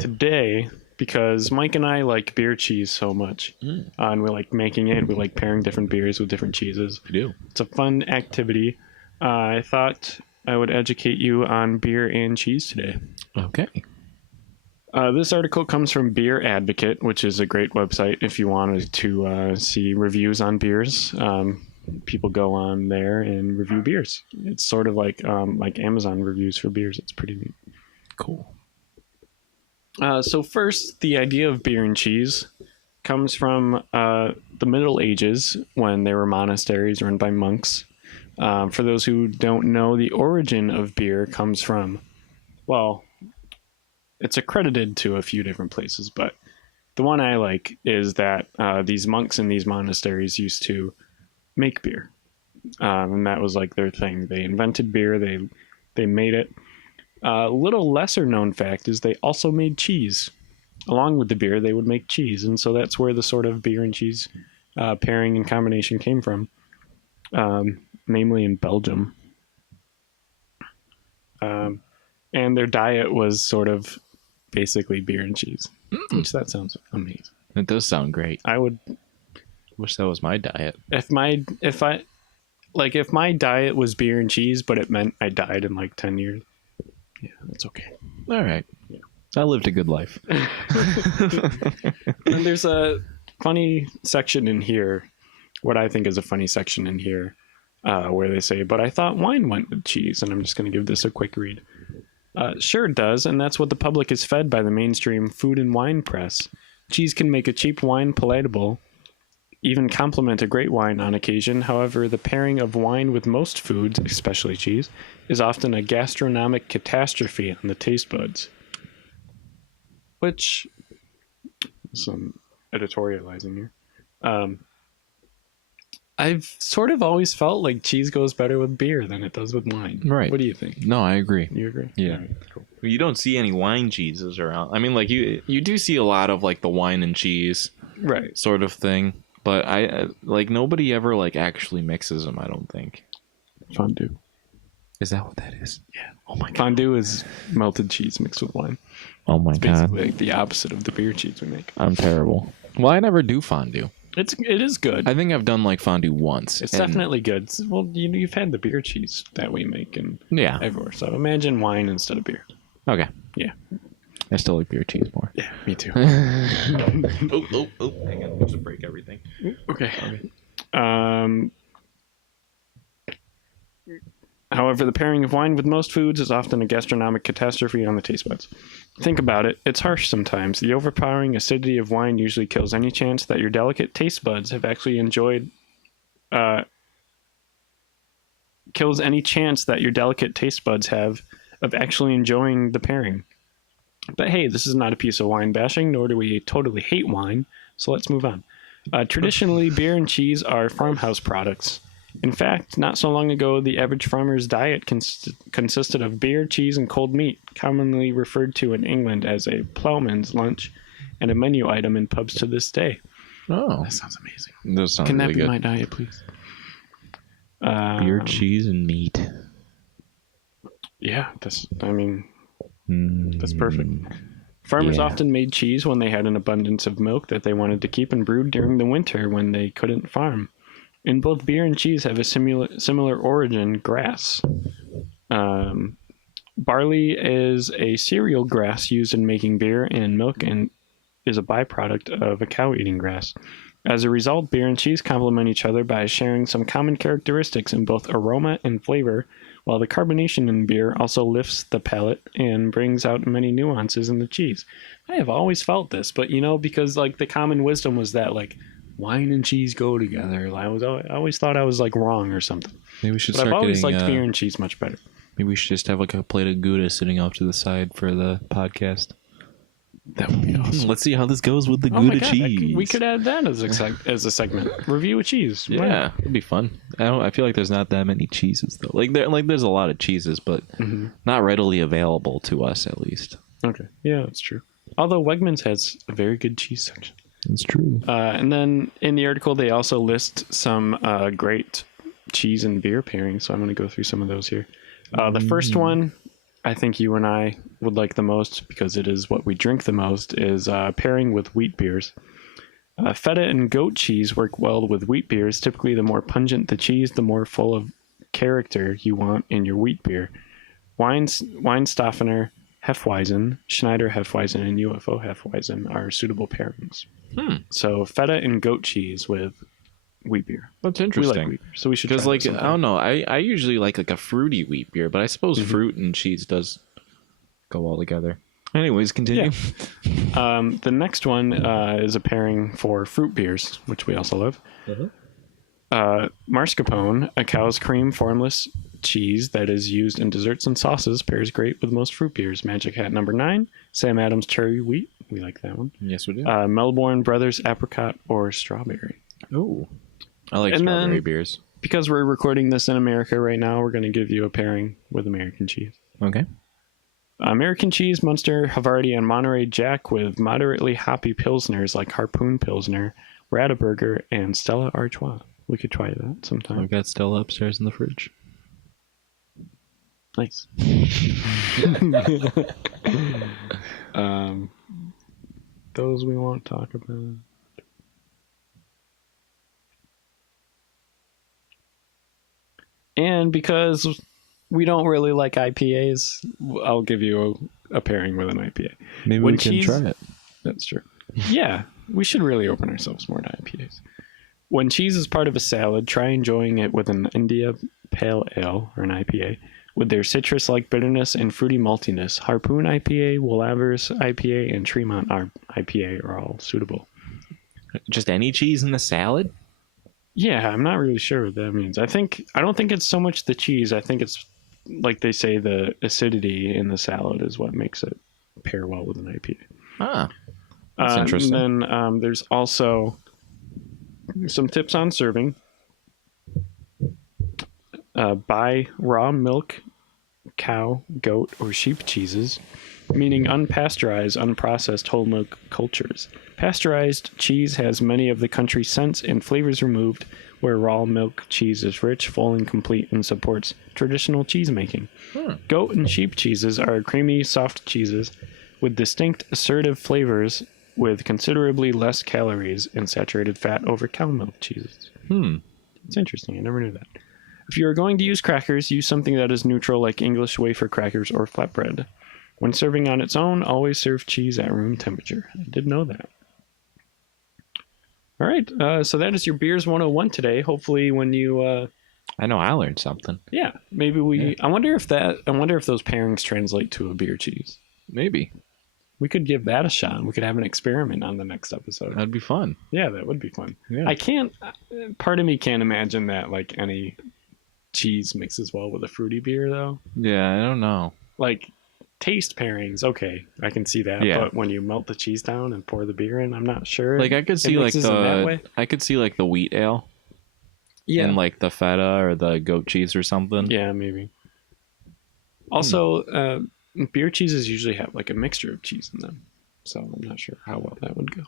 Today, because Mike and I like beer cheese so much, and we like making it, we like pairing different beers with different cheeses. We do. It's a fun activity. I thought I would educate you on beer and cheese today. Okay. This article comes from Beer Advocate, which is a great website if you wanted to see reviews on beers. People go on there and review beers. It's sort of like Amazon reviews for beers. It's pretty neat. Cool. So first, the idea of beer and cheese comes from the Middle Ages when there were monasteries run by monks. For those who don't know, the origin of beer comes from, well, it's accredited to a few different places, but the one I like is that these monks in these monasteries used to make beer, and that was like their thing. They invented beer. They made it. A little lesser known fact is they also made cheese. Along with the beer, they would make cheese, and so that's where the sort of beer and cheese pairing and combination came from, namely in Belgium. And their diet was sort of basically beer and cheese, which that sounds amazing. It does sound great. I would wish that was my diet. If my diet was beer and cheese, but it meant I died in like 10 years. Yeah, that's okay. All right. Yeah. I lived a good life. And there's a funny section in here, what I think is a funny section in here, where they say, but I thought wine went with cheese. And I'm just going to give this a quick read. Sure it does, and that's what the public is fed by the mainstream food and wine press. Cheese can make a cheap wine palatable, even complement a great wine on occasion. However, the pairing of wine with most foods, especially cheese, is often a gastronomic catastrophe on the taste buds. Which, some editorializing here. I've sort of always felt like cheese goes better with beer than it does with wine. Right. What do you think? No, I agree. You agree? Yeah. Right, cool. You don't see any wine cheeses around. I mean, like you do see a lot of like the wine and cheese Right. sort of thing, but I like nobody ever like actually mixes them. I don't think. Fondue. Is that what that is? Yeah. Oh my god. Fondue is melted cheese mixed with wine. Oh my It's god. basically like the opposite of the beer cheese we make. I'm terrible. Well, I never do fondue. It is good. I think I've done like fondue once. It's definitely good. Well, you've had the beer cheese that we make and yeah. everywhere. So imagine wine instead of beer. Okay. Yeah. I still like beer cheese more. Yeah, me too. Oh. Hang on. Let's break everything. Okay. However, the pairing of wine with most foods is often a gastronomic catastrophe on the taste buds. Think about it. It's harsh sometimes. The overpowering acidity of wine usually kills any chance that your delicate taste buds have actually enjoyed... kills any chance that your delicate taste buds have of actually enjoying the pairing. But hey, this is not a piece of wine bashing, nor do we totally hate wine, so let's move on. Traditionally, beer and cheese are farmhouse products. In fact, not so long ago, the average farmer's diet consisted of beer, cheese, and cold meat, commonly referred to in England as a ploughman's lunch, and a menu item in pubs to this day. Oh. That sounds amazing. That sounds Can that really be good. my diet, please? Beer, cheese, and meat. Yeah, that's perfect. Farmers often made cheese when they had an abundance of milk that they wanted to keep and brewed during the winter when they couldn't farm. And both beer and cheese have a similar origin, grass. Barley is a cereal grass used in making beer and milk and is a byproduct of a cow-eating grass. As a result, beer and cheese complement each other by sharing some common characteristics in both aroma and flavor, while the carbonation in beer also lifts the palate and brings out many nuances in the cheese. I have always felt this, but because like the common wisdom was that like wine and cheese go together. I always thought I was like wrong or something. Maybe we should But start I've always getting, liked beer and cheese much better. Maybe we should just have like a plate of Gouda sitting off to the side for the podcast. That would be awesome. Let's see how this goes with the Oh my Gouda God, cheese. we could add that as a segment. Review of cheese. Yeah, it'd be fun. I feel like there's not that many cheeses though. There's a lot of cheeses, but not readily available to us at least. Okay. Yeah, that's true. Although Wegmans has a very good cheese section. It's true. And then in the article, they also list some great cheese and beer pairings. So I'm going to go through some of those here. The first one, I think you and I would like the most because it is what we drink the most, is pairing with wheat beers. Feta and goat cheese work well with wheat beers. Typically, the more pungent the cheese, the more full of character you want in your wheat beer. Weinstofener Hefeweizen, Schneider Hefeweizen, and UFO Hefeweizen are suitable pairings. So feta and goat cheese with wheat beer. That's We interesting. like wheat beer, so we should Because try like that I sometime. don't know, I usually like a fruity wheat beer, but I suppose fruit and cheese does go all together. Anyways, continue. The next one is a pairing for fruit beers, which we also love. Mascarpone, a cow's cream formless cheese that is used in desserts and sauces, pairs great with most fruit beers. Magic Hat number 9, Sam Adams cherry wheat. We like that one. Yes, we do. Melbourne Brothers apricot or strawberry. Oh, I like And strawberry then- beers. Because we're recording this in America right now, we're going to give you a pairing with American cheese. Okay. American cheese, Munster, Havarti, and Monterey Jack with moderately hoppy pilsners like Harpoon Pilsner, Radaburger, and Stella Artois. We could try that sometime. I've got Stella upstairs in the fridge. Nice. Those we won't talk about. And because we don't really like IPAs, I'll give you a pairing with an IPA. Maybe we can try it. That's true. Yeah, we should really open ourselves more to IPAs. When cheese is part of a salad, try enjoying it with an India Pale Ale, or an IPA, with their citrus-like bitterness and fruity maltiness. Harpoon IPA, Willavers IPA, and Tremont IPA are all suitable. Just any cheese in the salad? Yeah, I'm not really sure what that means. I don't think it's so much the cheese. I think it's, like they say, the acidity in the salad is what makes it pair well with an IPA. Ah, that's interesting. And then there's also some tips on serving. Buy raw milk, cow, goat, or sheep cheeses, meaning unpasteurized, unprocessed whole milk cultures. Pasteurized cheese has many of the country's scents and flavors removed, where raw milk cheese is rich, full, and complete and supports traditional cheese making. Goat and sheep cheeses are creamy, soft cheeses with distinct, assertive flavors with considerably less calories and saturated fat over cow milk cheeses. It's interesting. I never knew that. If you are going to use crackers, use something that is neutral like English wafer crackers or flatbread. When serving on its own, always serve cheese at room temperature. I did know that. All right, so that is your Beers 101 today. Hopefully when you... I know I learned something. Yeah, maybe we... Yeah. I wonder if those pairings translate to a beer cheese. Maybe. We could give that a shot. We could have an experiment on the next episode. That'd be fun. Yeah, that would be fun. Yeah. I can't... Part of me can't imagine that, like, any cheese mixes well with a fruity beer, though. Yeah, I don't know. Like, taste pairings, okay, I can see that. Yeah. But when you melt the cheese down and pour the beer in, I'm not sure. Like, I could see like the wheat ale. Yeah. And like the feta or the goat cheese or something. Yeah, maybe. Also, beer cheeses usually have like a mixture of cheese in them, so I'm not sure how well that would go.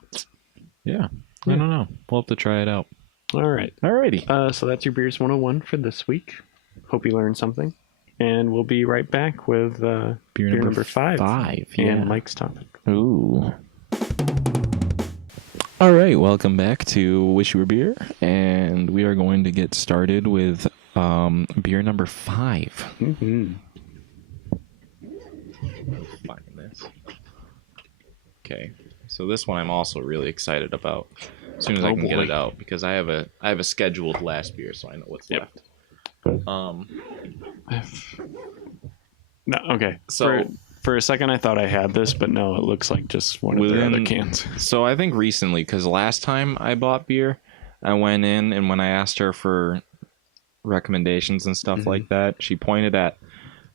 Yeah. I don't know. We'll have to try it out. All right. Alrighty. So that's your Beers 101 for this week. Hope you learned something. And we'll be right back with beer number 5. And Mike's topic. Ooh. All right. Welcome back to Wish You Were Beer. And we are going to get started with beer number 5. Mm-hmm. Finding this. Okay. So this one I'm also really excited about. As soon as I can get it out, because I have a scheduled last beer, so I know what's left. No, okay. So for a second I thought I had this, but no, it looks like just one of the other cans. So I think recently, because last time I bought beer, I went in and when I asked her for recommendations and stuff like that, she pointed at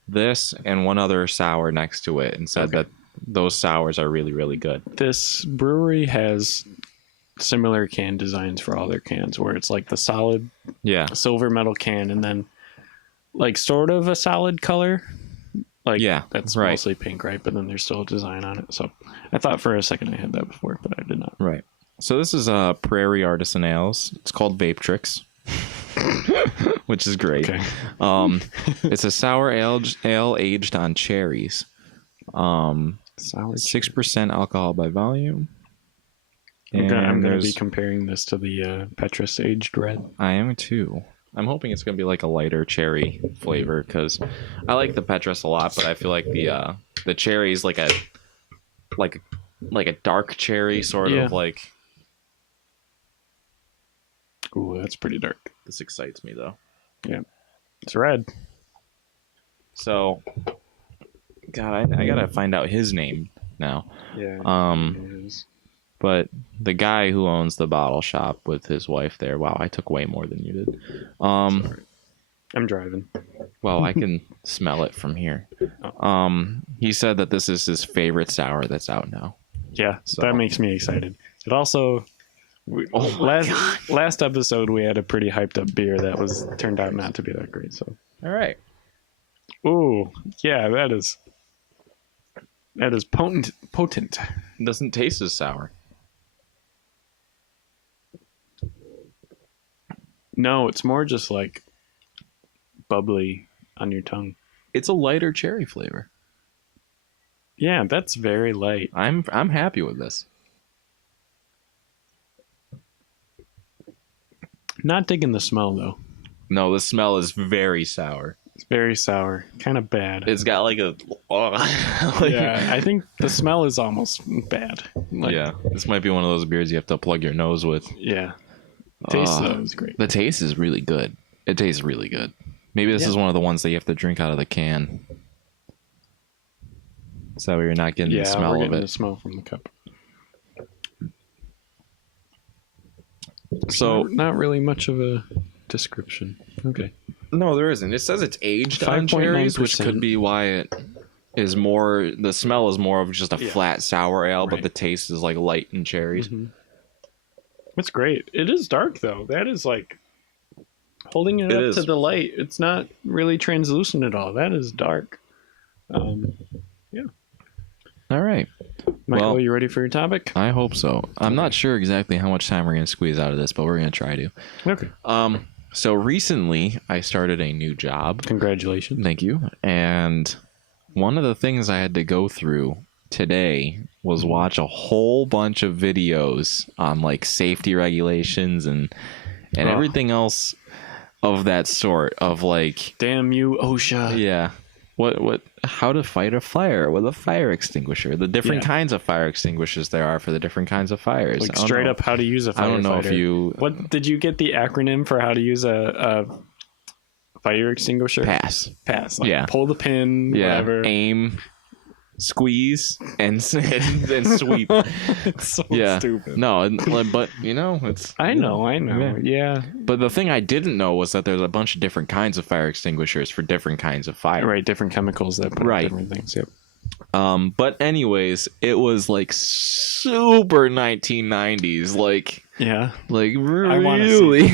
this and one other sour next to it and said that those sours are really, really good. This brewery has similar can designs for all their cans, where it's like the solid silver metal can and then like sort of a solid color, like that's mostly pink, right? But then there's still a design on it. So I thought for a second I had that before, but I did not. Right. So this is Prairie Artisan Ales. It's called Vape Tricks, which is great. Okay. It's a sour ale aged on cherries. 6% alcohol by volume. I'm going to be comparing this to the Petrus aged red. I am too. I'm hoping it's going to be like a lighter cherry flavor, because I like the Petrus a lot, but I feel like the cherry is like a dark cherry, sort of like. Ooh, that's pretty dark. This excites me though. Yeah, it's red. So, God, I gotta find out his name now. Yeah. But the guy who owns the bottle shop with his wife there, wow, I took way more than you did. Sorry. I'm driving. Well, I can smell it from here. He said that this is his favorite sour that's out now. Yeah, so that makes me excited. It also, last episode we had a pretty hyped up beer that turned out not to be that great. So all right. Ooh, yeah, that is potent. It doesn't taste as sour. No, it's more just like bubbly on your tongue. It's a lighter cherry flavor. Yeah, that's very light. I'm happy with this. Not digging the smell though. No, the smell is very sour. It's very sour, kind of bad. It's got like a yeah, I think the smell is almost bad. Like, yeah, this might be one of those beers you have to plug your nose with. Yeah. Taste though is great. The taste is really good. It tastes really good. Maybe this is one of the ones that you have to drink out of the can. So you're not getting the smell we're getting of it. The smell from the cup. So not really much of a description. Okay. No, there isn't. It says it's aged on cherries, which could be why it is more. The smell is more of just a flat sour ale, but the taste is like light and cherries. Mm-hmm. It's great. It is dark though. That is like holding it up to the light. It's not really translucent at all. That is dark. Yeah. All right. Michael, are you ready for your topic? I hope so. I'm not sure exactly how much time we're going to squeeze out of this, but we're going to try to. Okay. So recently I started a new job. Congratulations. Thank you. And one of the things I had to go through today was watch a whole bunch of videos on like safety regulations and everything else of that sort of like, damn you, OSHA. Yeah. How to fight a fire with a fire extinguisher, the different kinds of fire extinguishers there are for the different kinds of fires. Like straight up how to use a firefighter. I don't know if you... What did you get the acronym for how to use a fire extinguisher? Pass. Like pull the pin, whatever. Aim, squeeze, and sweep. It's so stupid. No, but you know, it's... I know. Yeah. But the thing I didn't know was that there's a bunch of different kinds of fire extinguishers for different kinds of fire. Right, different chemicals that put out different things. Yep. But anyways, it was like super 1990s, like really.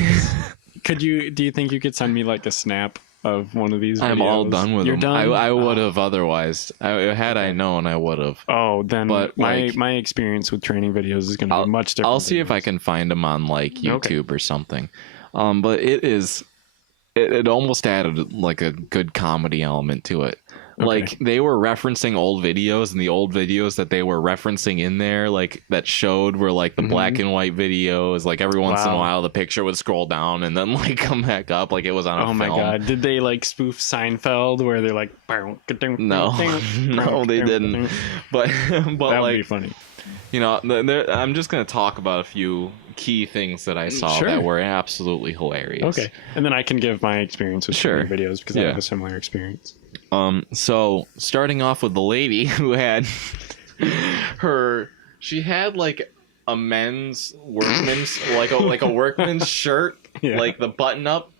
Do you think you could send me like a snap of one of these videos? I'm all done with them. Done? I would have otherwise. I known, I would have. Oh, then but my experience with training videos is going to be much different. I'll see if I can find them on like YouTube or something. But it almost added like a good comedy element to it. Like they were referencing old videos, and the old videos that they were referencing in there, like that showed were like the black and white videos. Like every once in a while, the picture would scroll down and then like come back up, like it was on a film. Oh my god! Did they like spoof Seinfeld, where they're like, no, they didn't. But that like, would be funny. You know, I'm just gonna talk about a few key things that I saw that were absolutely hilarious. Okay, and then I can give my experience with training videos because I have a similar experience. So starting off with the lady who had she had like a men's workman's like a workman's shirt, like the button up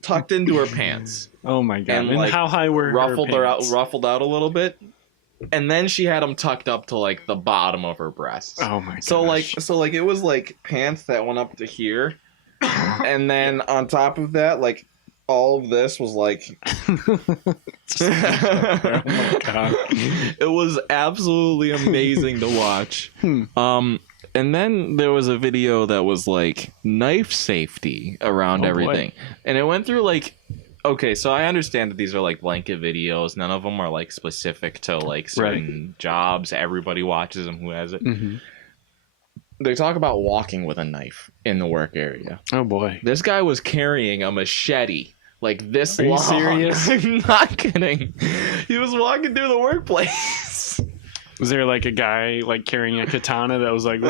tucked into her pants. Oh my god! And like, how high were ruffled her pants? Ruffled out a little bit, and then she had them tucked up to like the bottom of her breasts. Oh my god! So like it was like pants that went up to here, and then on top of that, like. All of this was like oh my god. It was absolutely amazing to watch. And then there was a video that was like knife safety around everything. And it went through like, okay, so I understand that these are like blanket videos. None of them are like specific to like certain jobs. Everybody watches them who has it. They talk about walking with a knife in the work area. Oh boy. This guy was carrying a machete. Like this long. Are you serious? I'm not kidding. He was walking through the workplace. Was there like a guy like carrying a katana that was like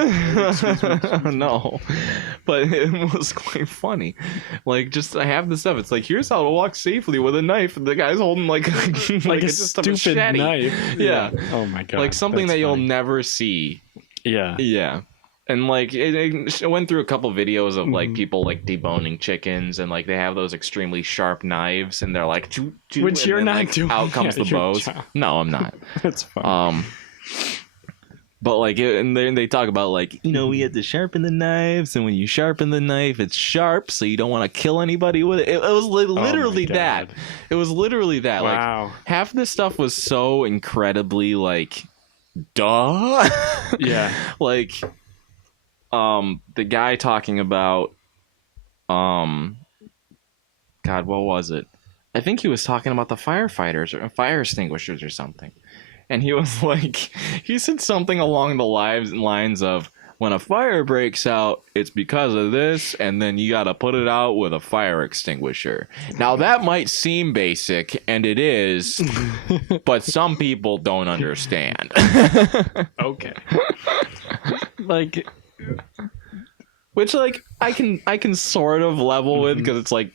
no, but it was quite funny. Like just I have the stuff. It's like here's how to walk safely with a knife. The guy's holding like like a stupid knife. Yeah. Oh my god. Like something that you'll never see. Yeah. And like it went through a couple videos of like people like deboning chickens, and like they have those extremely sharp knives, and they're like, which you're not doing. Out comes the bows. No, I'm not. That's fine. But like, and then they talk about like, you know, we had to sharpen the knives, and when you sharpen the knife, it's sharp, so you don't want to kill anybody with it. It was literally that. It was literally that. Wow. Like half this stuff was so incredibly like, duh. Yeah. Like. The guy talking about, God, what was it? I think he was talking about the firefighters or fire extinguishers or something. And he was like, he said something along the lines of, when a fire breaks out, it's because of this, and then you got to put it out with a fire extinguisher. Now, that might seem basic, and it is, but some people don't understand. Okay. Like, which, like, I can sort of level with, because it's like,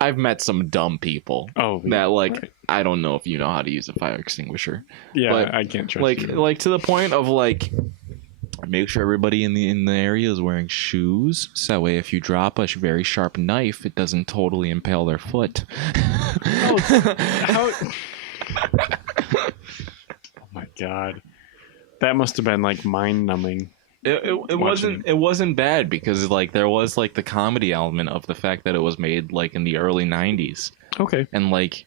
I've met some dumb people that, like, right. I don't know if you know how to use a fire extinguisher. Yeah, but, I can't trust like, you. Like, to the point of, like, make sure everybody in the area is wearing shoes, so that way if you drop a very sharp knife, it doesn't totally impale their foot. Oh my god, that must have been like mind-numbing. It wasn't bad, because like there was like the comedy element of the fact that it was made like in the early 90s. Okay. And like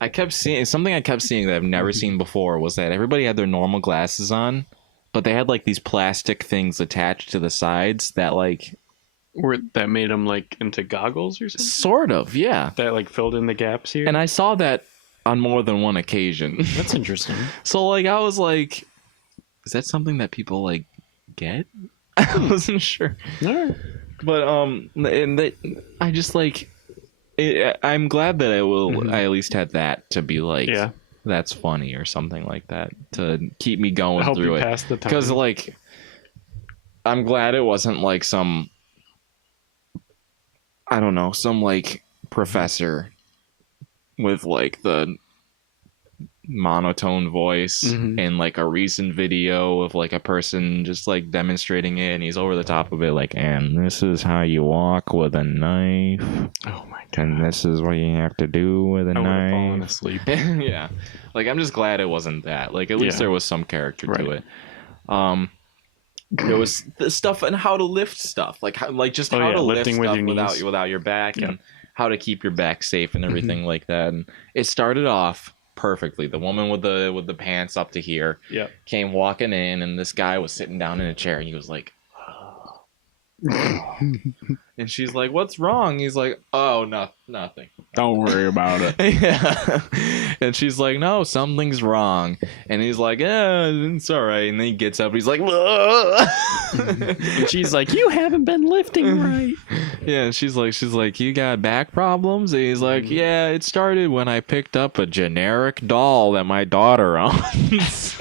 I kept seeing that I've never seen before, was that everybody had their normal glasses on, but they had like these plastic things attached to the sides that like that made them like into goggles or something. Sort of, yeah. That like filled in the gaps here. And I saw that on more than one occasion. That's interesting. So like I was like, is that something that people like get? I wasn't sure. No. But I just like I'm glad that I at least had that to be like, yeah, that's funny or something like that to keep me going help through you it. Pass the time. Because like I'm glad it wasn't like some, I don't know, some like professor with like the monotone voice and like a recent video of like a person just like demonstrating it, and he's over the top of it like, and this is how you walk with a knife. Oh my god. And this is what you have to do with a knife. I would have fallen asleep. Yeah. Like I'm just glad it wasn't that. Like at least there was some character to it. There was the stuff and how to lift stuff, like how to lift stuff without your back, and how to keep your back safe and everything like that. And it started off perfectly. The woman with the pants up to here came walking in, and this guy was sitting down in a chair, and he was like, and she's like, what's wrong? He's like, oh, nothing. Don't worry about it. Yeah. And she's like, no, something's wrong. And he's like, yeah, it's all right. And then he gets up, and he's like, and she's like, you haven't been lifting right. Yeah, and she's like, you got back problems? And he's like, yeah, it started when I picked up a generic doll that my daughter owns.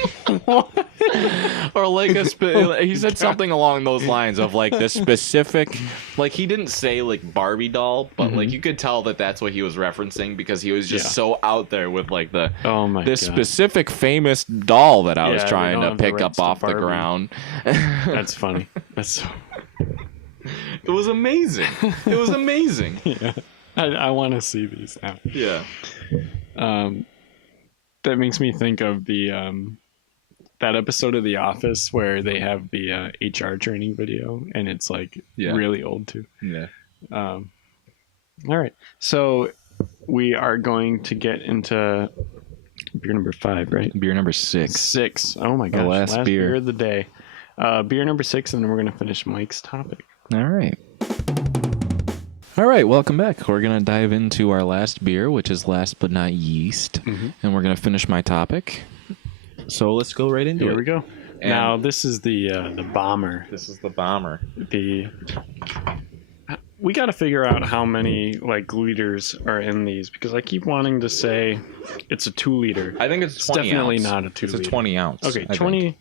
Or like he said something along those lines of like the specific, like he didn't say like Barbie doll, but like you could tell that that's what he was referencing, because he was just so out there with like this specific famous doll that I was trying to pick up off the ground. That's funny. That's so... It was amazing. It was amazing. Yeah. I want to see these now. Yeah. That makes me think of the that episode of The Office where they have the HR training video, and it's like really old too. Yeah. All right. So we are going to get into beer number 5, right? Beer number 6. 6. Oh my gosh. The last beer of the day. Beer number 6, and then we're going to finish Mike's topic. All right. All right, welcome back. We're going to dive into our last beer, which is Last But Not Yeast, and we're going to finish my topic. So let's go right into it. Here we go. And now this is the bomber. This is the bomber. We got to figure out how many like liters are in these, because I keep wanting to say it's a 2 liter. I think it's 20 definitely ounce. Not a 2 liter. It's a 20 ounce. Okay, 20.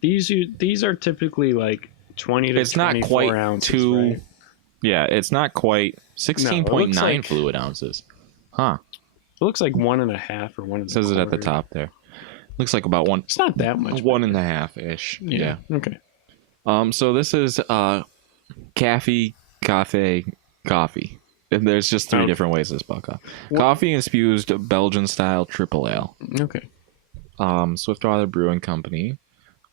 These are typically like 20 to it's 24 not quite ounces. Right? Yeah, it's not quite 16.9 fluid ounces. Huh. It looks like 1.5 or 1. It says it at the top there. Looks like about 1. It's not that much. 1.5 ish. Yeah. Okay. So this is coffee. And there's just 3 different ways to spell coffee. Coffee infused Belgian style triple ale. Okay. Swiftwater Brewing Company.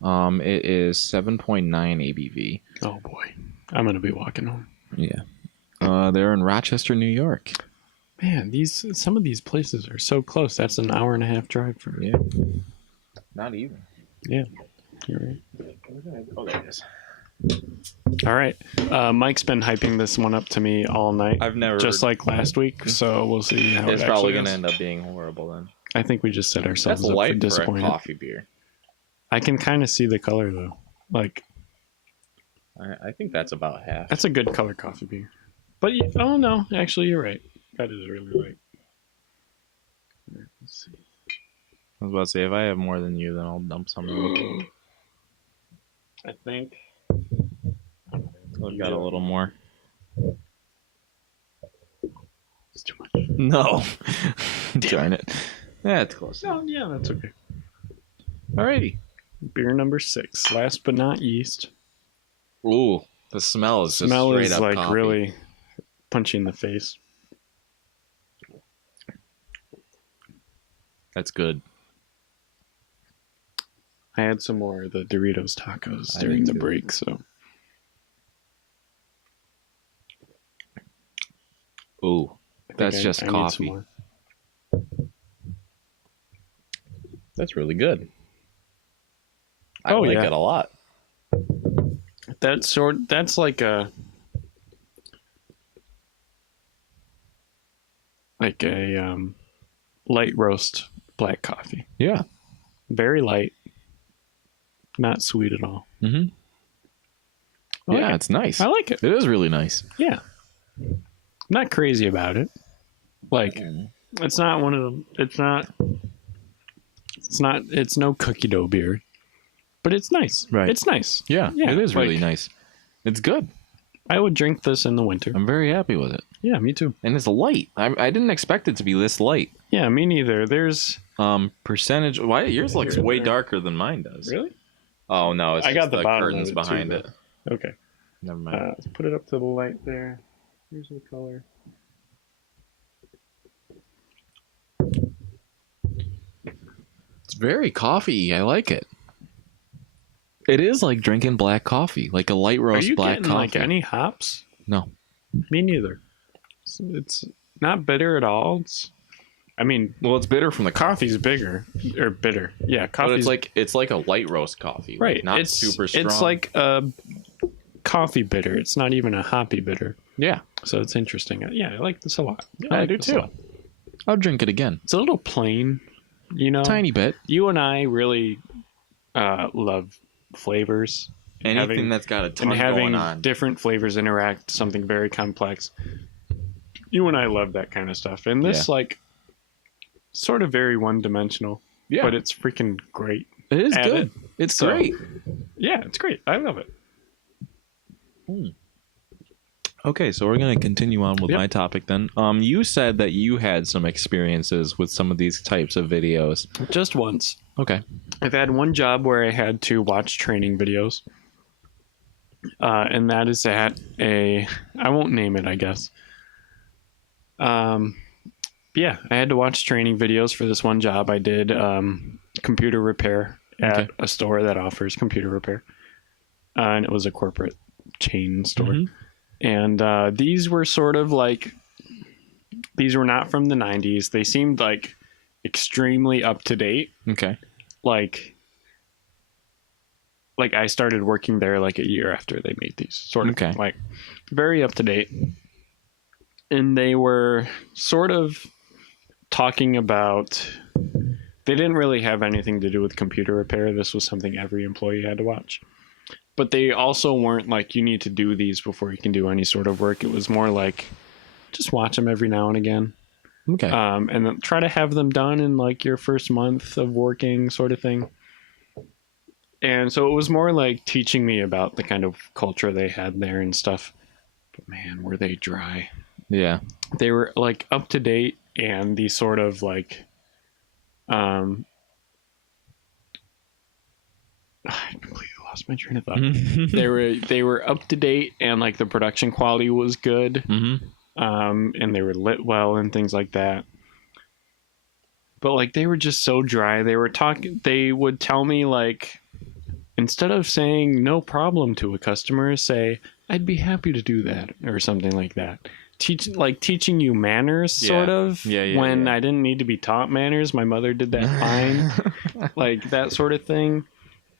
It is 7.9 ABV. Oh boy, I'm gonna be walking home. Yeah. They're in Rochester, New York. Man, some of these places are so close. That's an hour and a half drive for me. Yeah. Not even. Yeah. You're right. Oh, there it is. All right. Mike's been hyping this one up to me all night. I've never just like last week, so we'll see how it's probably going to end up being horrible then. I think we just set ourselves That's up light for disappointment. for a coffee beer. I can kind of see the color though. Like I think that's about half. That's a good color coffee beer. But oh no, actually you're right. That is really light. Let's see. I was about to say, if I have more than you, then I'll dump some in. I think I've got a little more. It's too much. No. Darn it. That's close. No, yeah, that's okay. Alrighty. Beer number 6, last but not least. Ooh, the smell is just Smell straight is up like coffee. really punchy in the face. That's good. I had some more of the Doritos tacos during the break, so. Ooh, that's just coffee. That's really good. I like it a lot. That's like a light roast black coffee. Yeah. Very light. Not sweet at all. Mm-hmm. Yeah, it's nice. I like it. It is really nice. Yeah. I'm not crazy about it. Like, it's not one of them. It's no cookie dough beer. But it's nice. Right. It's nice. Yeah, Yeah, it is really like- nice. It's good. I would drink this in the winter. I'm very happy with it. Yeah, me too. And it's light. I didn't expect it to be this light. Yeah, me neither. There's percentage. Why yours looks Here, way there. darker than mine does. really Oh no, it's I just got the bottom of curtains it, too, behind though. it. okay. Never mind. Let's put it up to the light there. Here's the color. It's very coffee. I like it. It is like drinking black coffee, like a light Are roast you black getting coffee. like any hops? No. Me neither. It's not bitter at all. Well, it's bitter from the coffee, Coffee's bigger or bitter. Yeah, but coffee's it's like a light roast coffee, like, right. Not it's super strong. It's like a coffee bitter. It's not even a hoppy bitter. yeah, So it's interesting. Yeah, I like this a lot. Yeah, I like do this a too. lot. I'll drink it again. It's a little plain, you know. Tiny bit. You and I really love flavors. Anything that's got a ton And having going on. different flavors interact, something very complex. You and I love that kind of stuff. And this, like, sort of very one-dimensional. Yeah, But it's freaking great. it is at good. it. It's So- great. Yeah, it's great. I love it. Okay, so we're going to continue on with Yep. my topic then. You said that you had some experiences with some of these types of videos. Just once. Okay. I've had one job where I had to watch training videos. And that is at I won't name it, I guess. Yeah, I had to watch training videos for this one job. I did computer repair at a store that offers computer repair. And it was a corporate chain store. Mhm. And these were sort of like, these were not from the 90s. They seemed like extremely up to date. Okay. Like I started working there like a year after they made these, sort of. Okay. Like very up to date. And they were sort of talking about, they didn't really have anything to do with computer repair. This was something every employee had to watch. But they also weren't like, you need to do these before you can do any sort of work. It was more like, just watch them every now and again. Okay. And then try to have them done in like your first month of working, sort of thing. And so it was more like teaching me about the kind of culture they had there and stuff. But man, were they dry. Yeah. They were like up to date, and these sort of like I completely lost my train of thought. They were up to date, and like the production quality was good. And they were lit well and things like that. But like they were just so dry. They would tell me, like, instead of saying no problem to a customer, say I'd be happy to do that or something like that. Teaching you manners, sort of. When I didn't need to be taught manners, my mother did that fine. Like that sort of thing.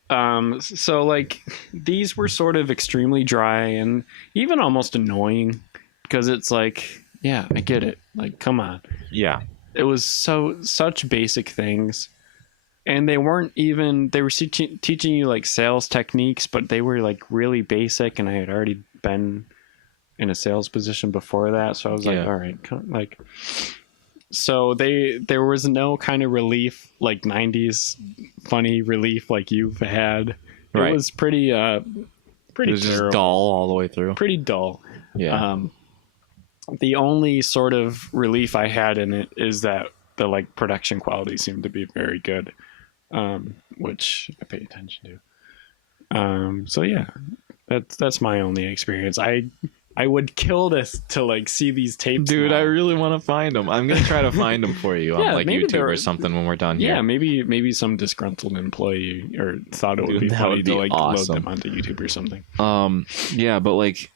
So like these were sort of extremely dry and even almost annoying, because it's like, yeah, I get it. Like, come on. Yeah. It was such basic things. And they were teaching you like sales techniques, but they were like really basic, and I had already been in a sales position before that, so I was like, all right, like, so there was no kind of relief, like 90s funny relief like you've had. It was pretty it was just dull all the way through. Pretty dull. Yeah. The only sort of relief I had in it is that the like production quality seemed to be very good, which I pay attention to. So yeah, that's my only experience. I would kill this to like see these tapes. Dude, I really want to find them. I'm gonna try to find them for you on like YouTube or something when we're done here. Yeah, maybe some disgruntled employee or thought it would be funny to like load them onto YouTube or something. Yeah, but like,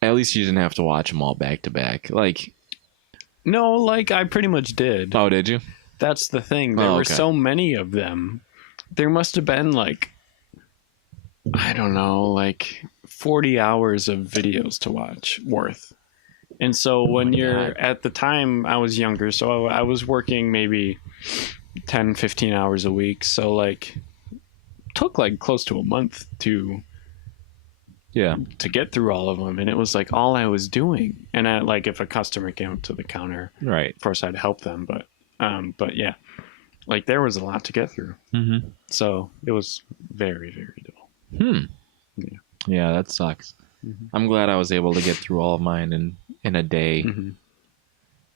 at least you didn't have to watch them all back to back. Like, no, like I pretty much did. Oh, did you? That's the thing. There were so many of them. There must have been like, I don't know, like 40 hours of videos to watch worth. And so when at the time I was younger, so I was working maybe 10, 15 hours a week. So like took like close to a month to get through all of them. And it was like all I was doing. And I, like if a customer came up to the counter, right, of course I'd help them. But yeah, like there was a lot to get through. Mm-hmm. So it was very, very dull. Yeah, that sucks. Mm-hmm. I'm glad I was able to get through all of mine in a day. Mm-hmm.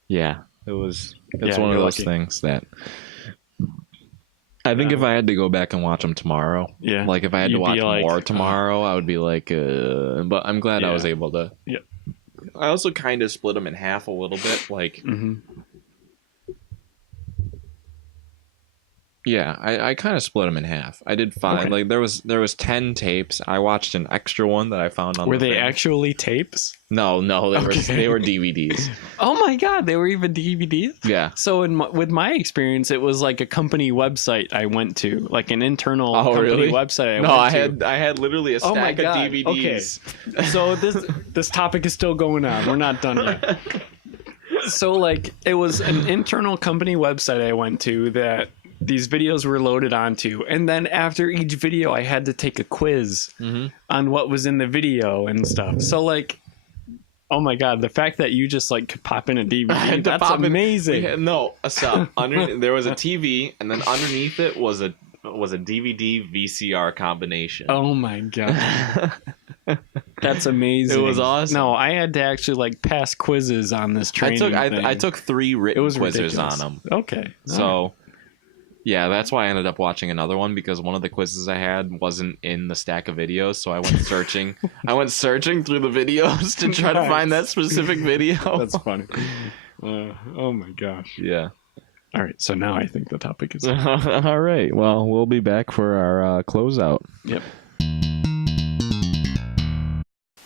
Yeah, it's one of those things that I think if I had to go back and watch them tomorrow, like if I had to watch more tomorrow, I would be like, but I'm glad I was able to. Yeah. I also kind of split them in half a little bit, like. Mm-hmm. Yeah, I kind of split them in half. I did 5. Okay. Like there was 10 tapes. I watched an extra one that I found on. Were they actually tapes? No, they were DVDs. Oh my god, they were even DVDs? Yeah. So with my experience, it was like a company website I went to, like an internal company website. I had literally a stack of DVDs. Okay. So this topic is still going on. We're not done yet. So like it was an internal company website I went to that these videos were loaded onto, and then after each video I had to take a quiz on what was in the video and stuff. So like, oh my god, the fact that you just like could pop in a DVD, that's amazing. Stop. There was a TV, and then underneath it was a DVD VCR combination. Oh my god. That's amazing. It was awesome. No, I had to actually like pass quizzes on this training. I took 3 written quizzes on them. Okay. So yeah, that's why I ended up watching another one, because one of the quizzes I had wasn't in the stack of videos, so I went searching. I went searching through the videos to try to find that specific video. That's funny. Oh my gosh. Yeah. All right, so now I think the topic is... All right, well, we'll be back for our closeout. Yep.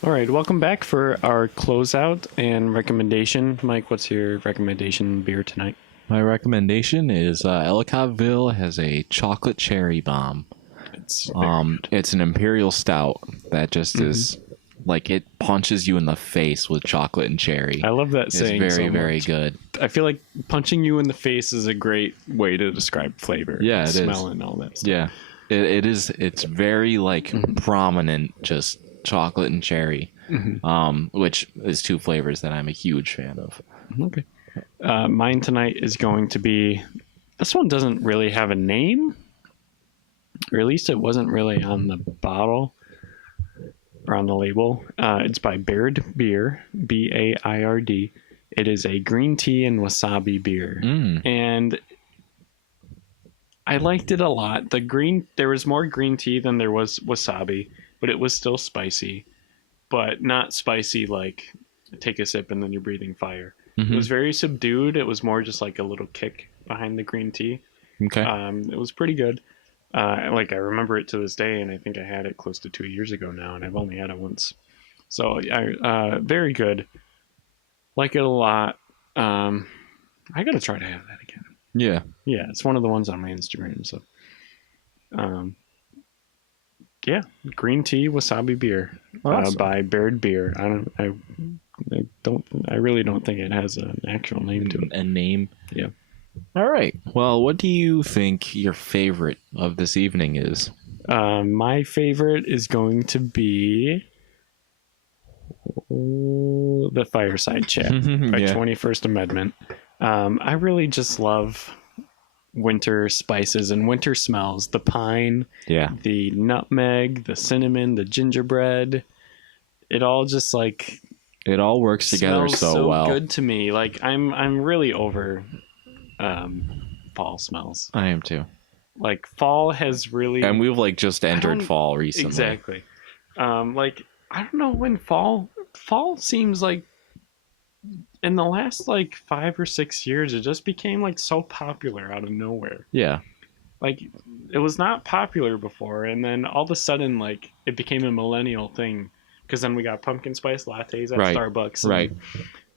All right, welcome back for our closeout and recommendation. Mike, what's your recommendation beer tonight? My recommendation is Ellicottville has a chocolate cherry bomb. It's an imperial stout that just is like, it punches you in the face with chocolate and cherry. I love that saying. It's very, very good. I feel like punching you in the face is a great way to describe flavor. Yeah, it smell is. And all that stuff. Yeah, it is. It's very like prominent, just chocolate and cherry, which is 2 flavors that I'm a huge fan of. Okay. Mine tonight is going to be, this one doesn't really have a name, or at least it wasn't really on the bottle or on the label. It's by Baird Beer, Baird. It is a green tea and wasabi beer. And I liked it a lot. There was more green tea than there was wasabi, but it was still spicy, but not spicy like take a sip and then you're breathing fire. It was very subdued. It was more just like a little kick behind the green tea. Okay. It was pretty good. Like I remember it to this day, and I think I had it close to 2 years ago now, and I've only had it once. So very good. Like it a lot. I gotta try to have that again. Yeah. Yeah, it's one of the ones on my Instagram. So, yeah, green tea wasabi beer by Baird Beer. I really don't think it has an actual name to it. A name? Yeah. All right. Well, what do you think your favorite of this evening is? My favorite is going to be the Fireside Chat by 21st Amendment. I really just love winter spices and winter smells. The pine, the nutmeg, the cinnamon, the gingerbread. It all just like it all works together so well. Good to me. Like I'm really over fall smells. I am too. Like fall has really, and we've like just entered fall recently. Exactly. Like I don't know when fall seems like in the last like 5 or 6 years it just became like so popular out of nowhere. Yeah. Like it was not popular before, and then all of a sudden like it became a millennial thing, because then we got pumpkin spice lattes at Starbucks. Right.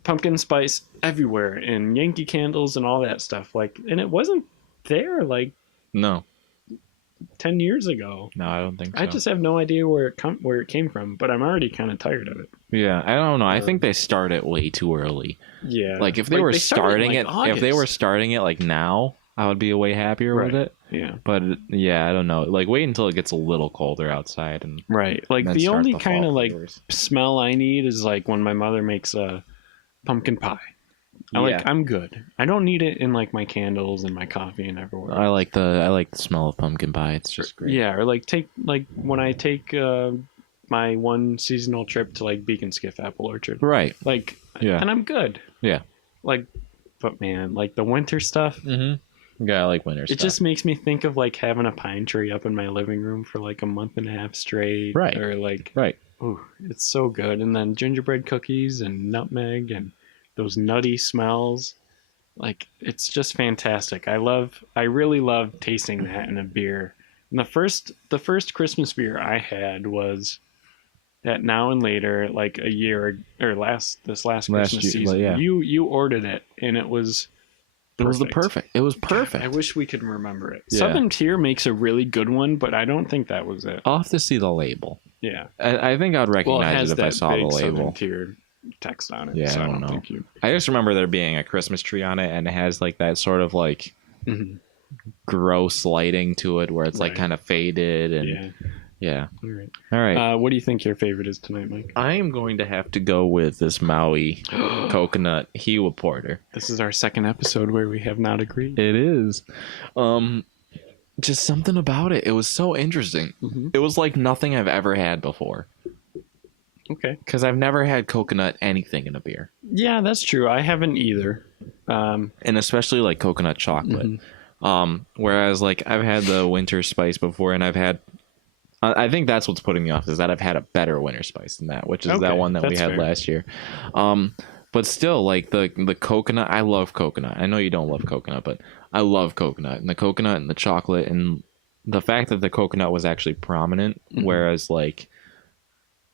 Pumpkin spice everywhere, and Yankee candles and all that stuff. Like, and it wasn't there like 10 years ago. No, I don't think so. I just have no idea where it came from, but I'm already kind of tired of it. Yeah, I don't know. I think they start it way too early. Yeah. Like if they were starting it, if they were starting it like now, I would be way happier with it. Yeah. But yeah, I don't know. Like wait until it gets a little colder outside and Like the only kind of like smell I need is like when my mother makes a pumpkin pie. I'm good. I don't need it in like my candles and my coffee and everywhere. I like the smell of pumpkin pie. It's just great. Yeah, or like when I take my one seasonal trip to like Beacon Skiff Apple Orchard. Right. Like and I'm good. Yeah. Like, but man, like the winter stuff. Mm-hmm. Yeah, I like winter stuff. It just makes me think of like having a pine tree up in my living room for like a month and a half straight. Right. Or like ooh, it's so good. And then gingerbread cookies and nutmeg and those nutty smells. Like it's just fantastic. I really love tasting that in a beer. And the first Christmas beer I had was at Now and Later, like a year or this last Christmas season. Yeah. You ordered it and it was perfect. It was perfect. God, I wish we could remember it. Yeah. Southern Tier makes a really good one, but I don't think that was it. I'll have to see the label. Yeah. I think I'd recognize it if I saw the label. Southern Tier text on it. Yeah, so I don't know. I just remember there being a Christmas tree on it, and it has like that sort of like gross lighting to it where it's like kind of faded and yeah. All right. What do you think your favorite is tonight, Mike? I am going to have to go with this Maui coconut Hiwa Porter. This is our second episode where we have not agreed. It is. Just something about it. It was so interesting. Mm-hmm. It was like nothing I've ever had before. Okay. Because I've never had coconut anything in a beer. Yeah, that's true. I haven't either. And especially like coconut chocolate. Whereas like I've had the winter spice before, and I think that's what's putting me off, is that I've had a better winter spice than that, which is that one that we had last year. But still, like the coconut, I love coconut. I know you don't love coconut, but I love coconut. And the coconut and the chocolate, and the fact that the coconut was actually prominent, whereas like,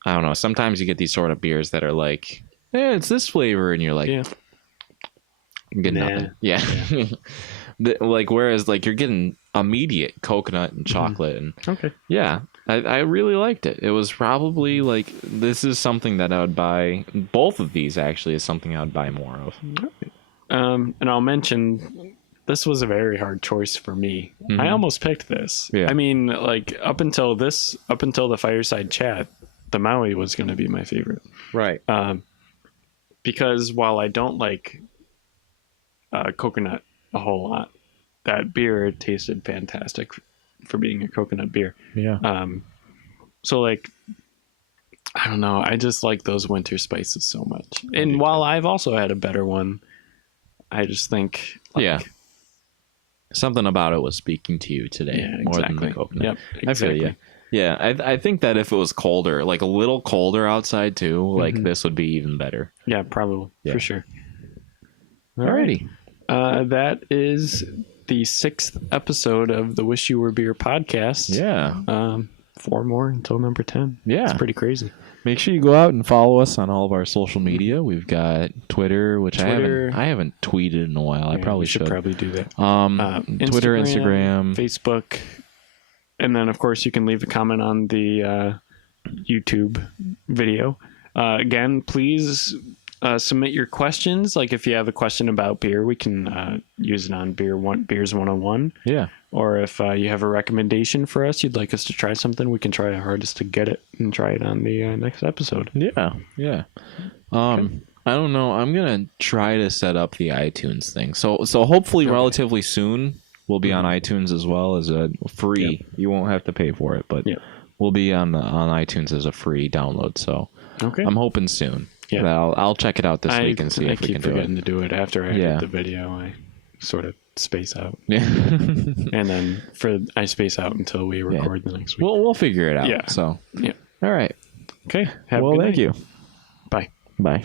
I don't know, sometimes you get these sort of beers that are like, it's this flavor, and you're like, get nothing. Yeah. Like, whereas like you're getting immediate coconut and chocolate, and I really liked it. It was probably like, this is something that I would buy. Both of these actually is something I would buy more of. And I'll mention, this was a very hard choice for me. I almost picked this. I mean, like up until the Fireside Chat, the Maui was going to be my favorite. Right. Because while I don't like coconut a whole lot, that beer tasted fantastic for being a coconut beer. Yeah. So like, I don't know, I just like those winter spices so much. And while I've also had a better one, I just think something about it was speaking to you today more than the coconut. Yep, exactly. I feel you. Yeah, I think that if it was colder, like a little colder outside too, like this would be even better. Yeah, probably. For sure. Alrighty. That is the 6th episode of the Wish You Were Beer podcast. Yeah. 4 more until number 10. Yeah. It's pretty crazy. Make sure you go out and follow us on all of our social media. We've got Twitter, which I haven't tweeted in a while. I probably should probably do that. Twitter, Instagram, Facebook, and then of course you can leave a comment on the YouTube video. Again, please submit your questions. Like if you have a question about beer, we can use it on Beers 101. Yeah. Or if you have a recommendation for us, you'd like us to try something, we can try our hardest to get it and try it on the next episode. Yeah. Yeah. Okay. I don't know. I'm gonna try to set up the iTunes thing. So hopefully relatively soon we'll be on iTunes as well as a free. Yep. You won't have to pay for it, but we'll be on iTunes as a free download. So I'm hoping soon. Yeah, I'll check it out this week and see if we can do it. I keep forgetting to do it after I edit the video. I sort of space out. Yeah, and then I space out until we record the next week. We'll figure it out. Yeah. So all right. Okay. Thank you. Bye. Bye.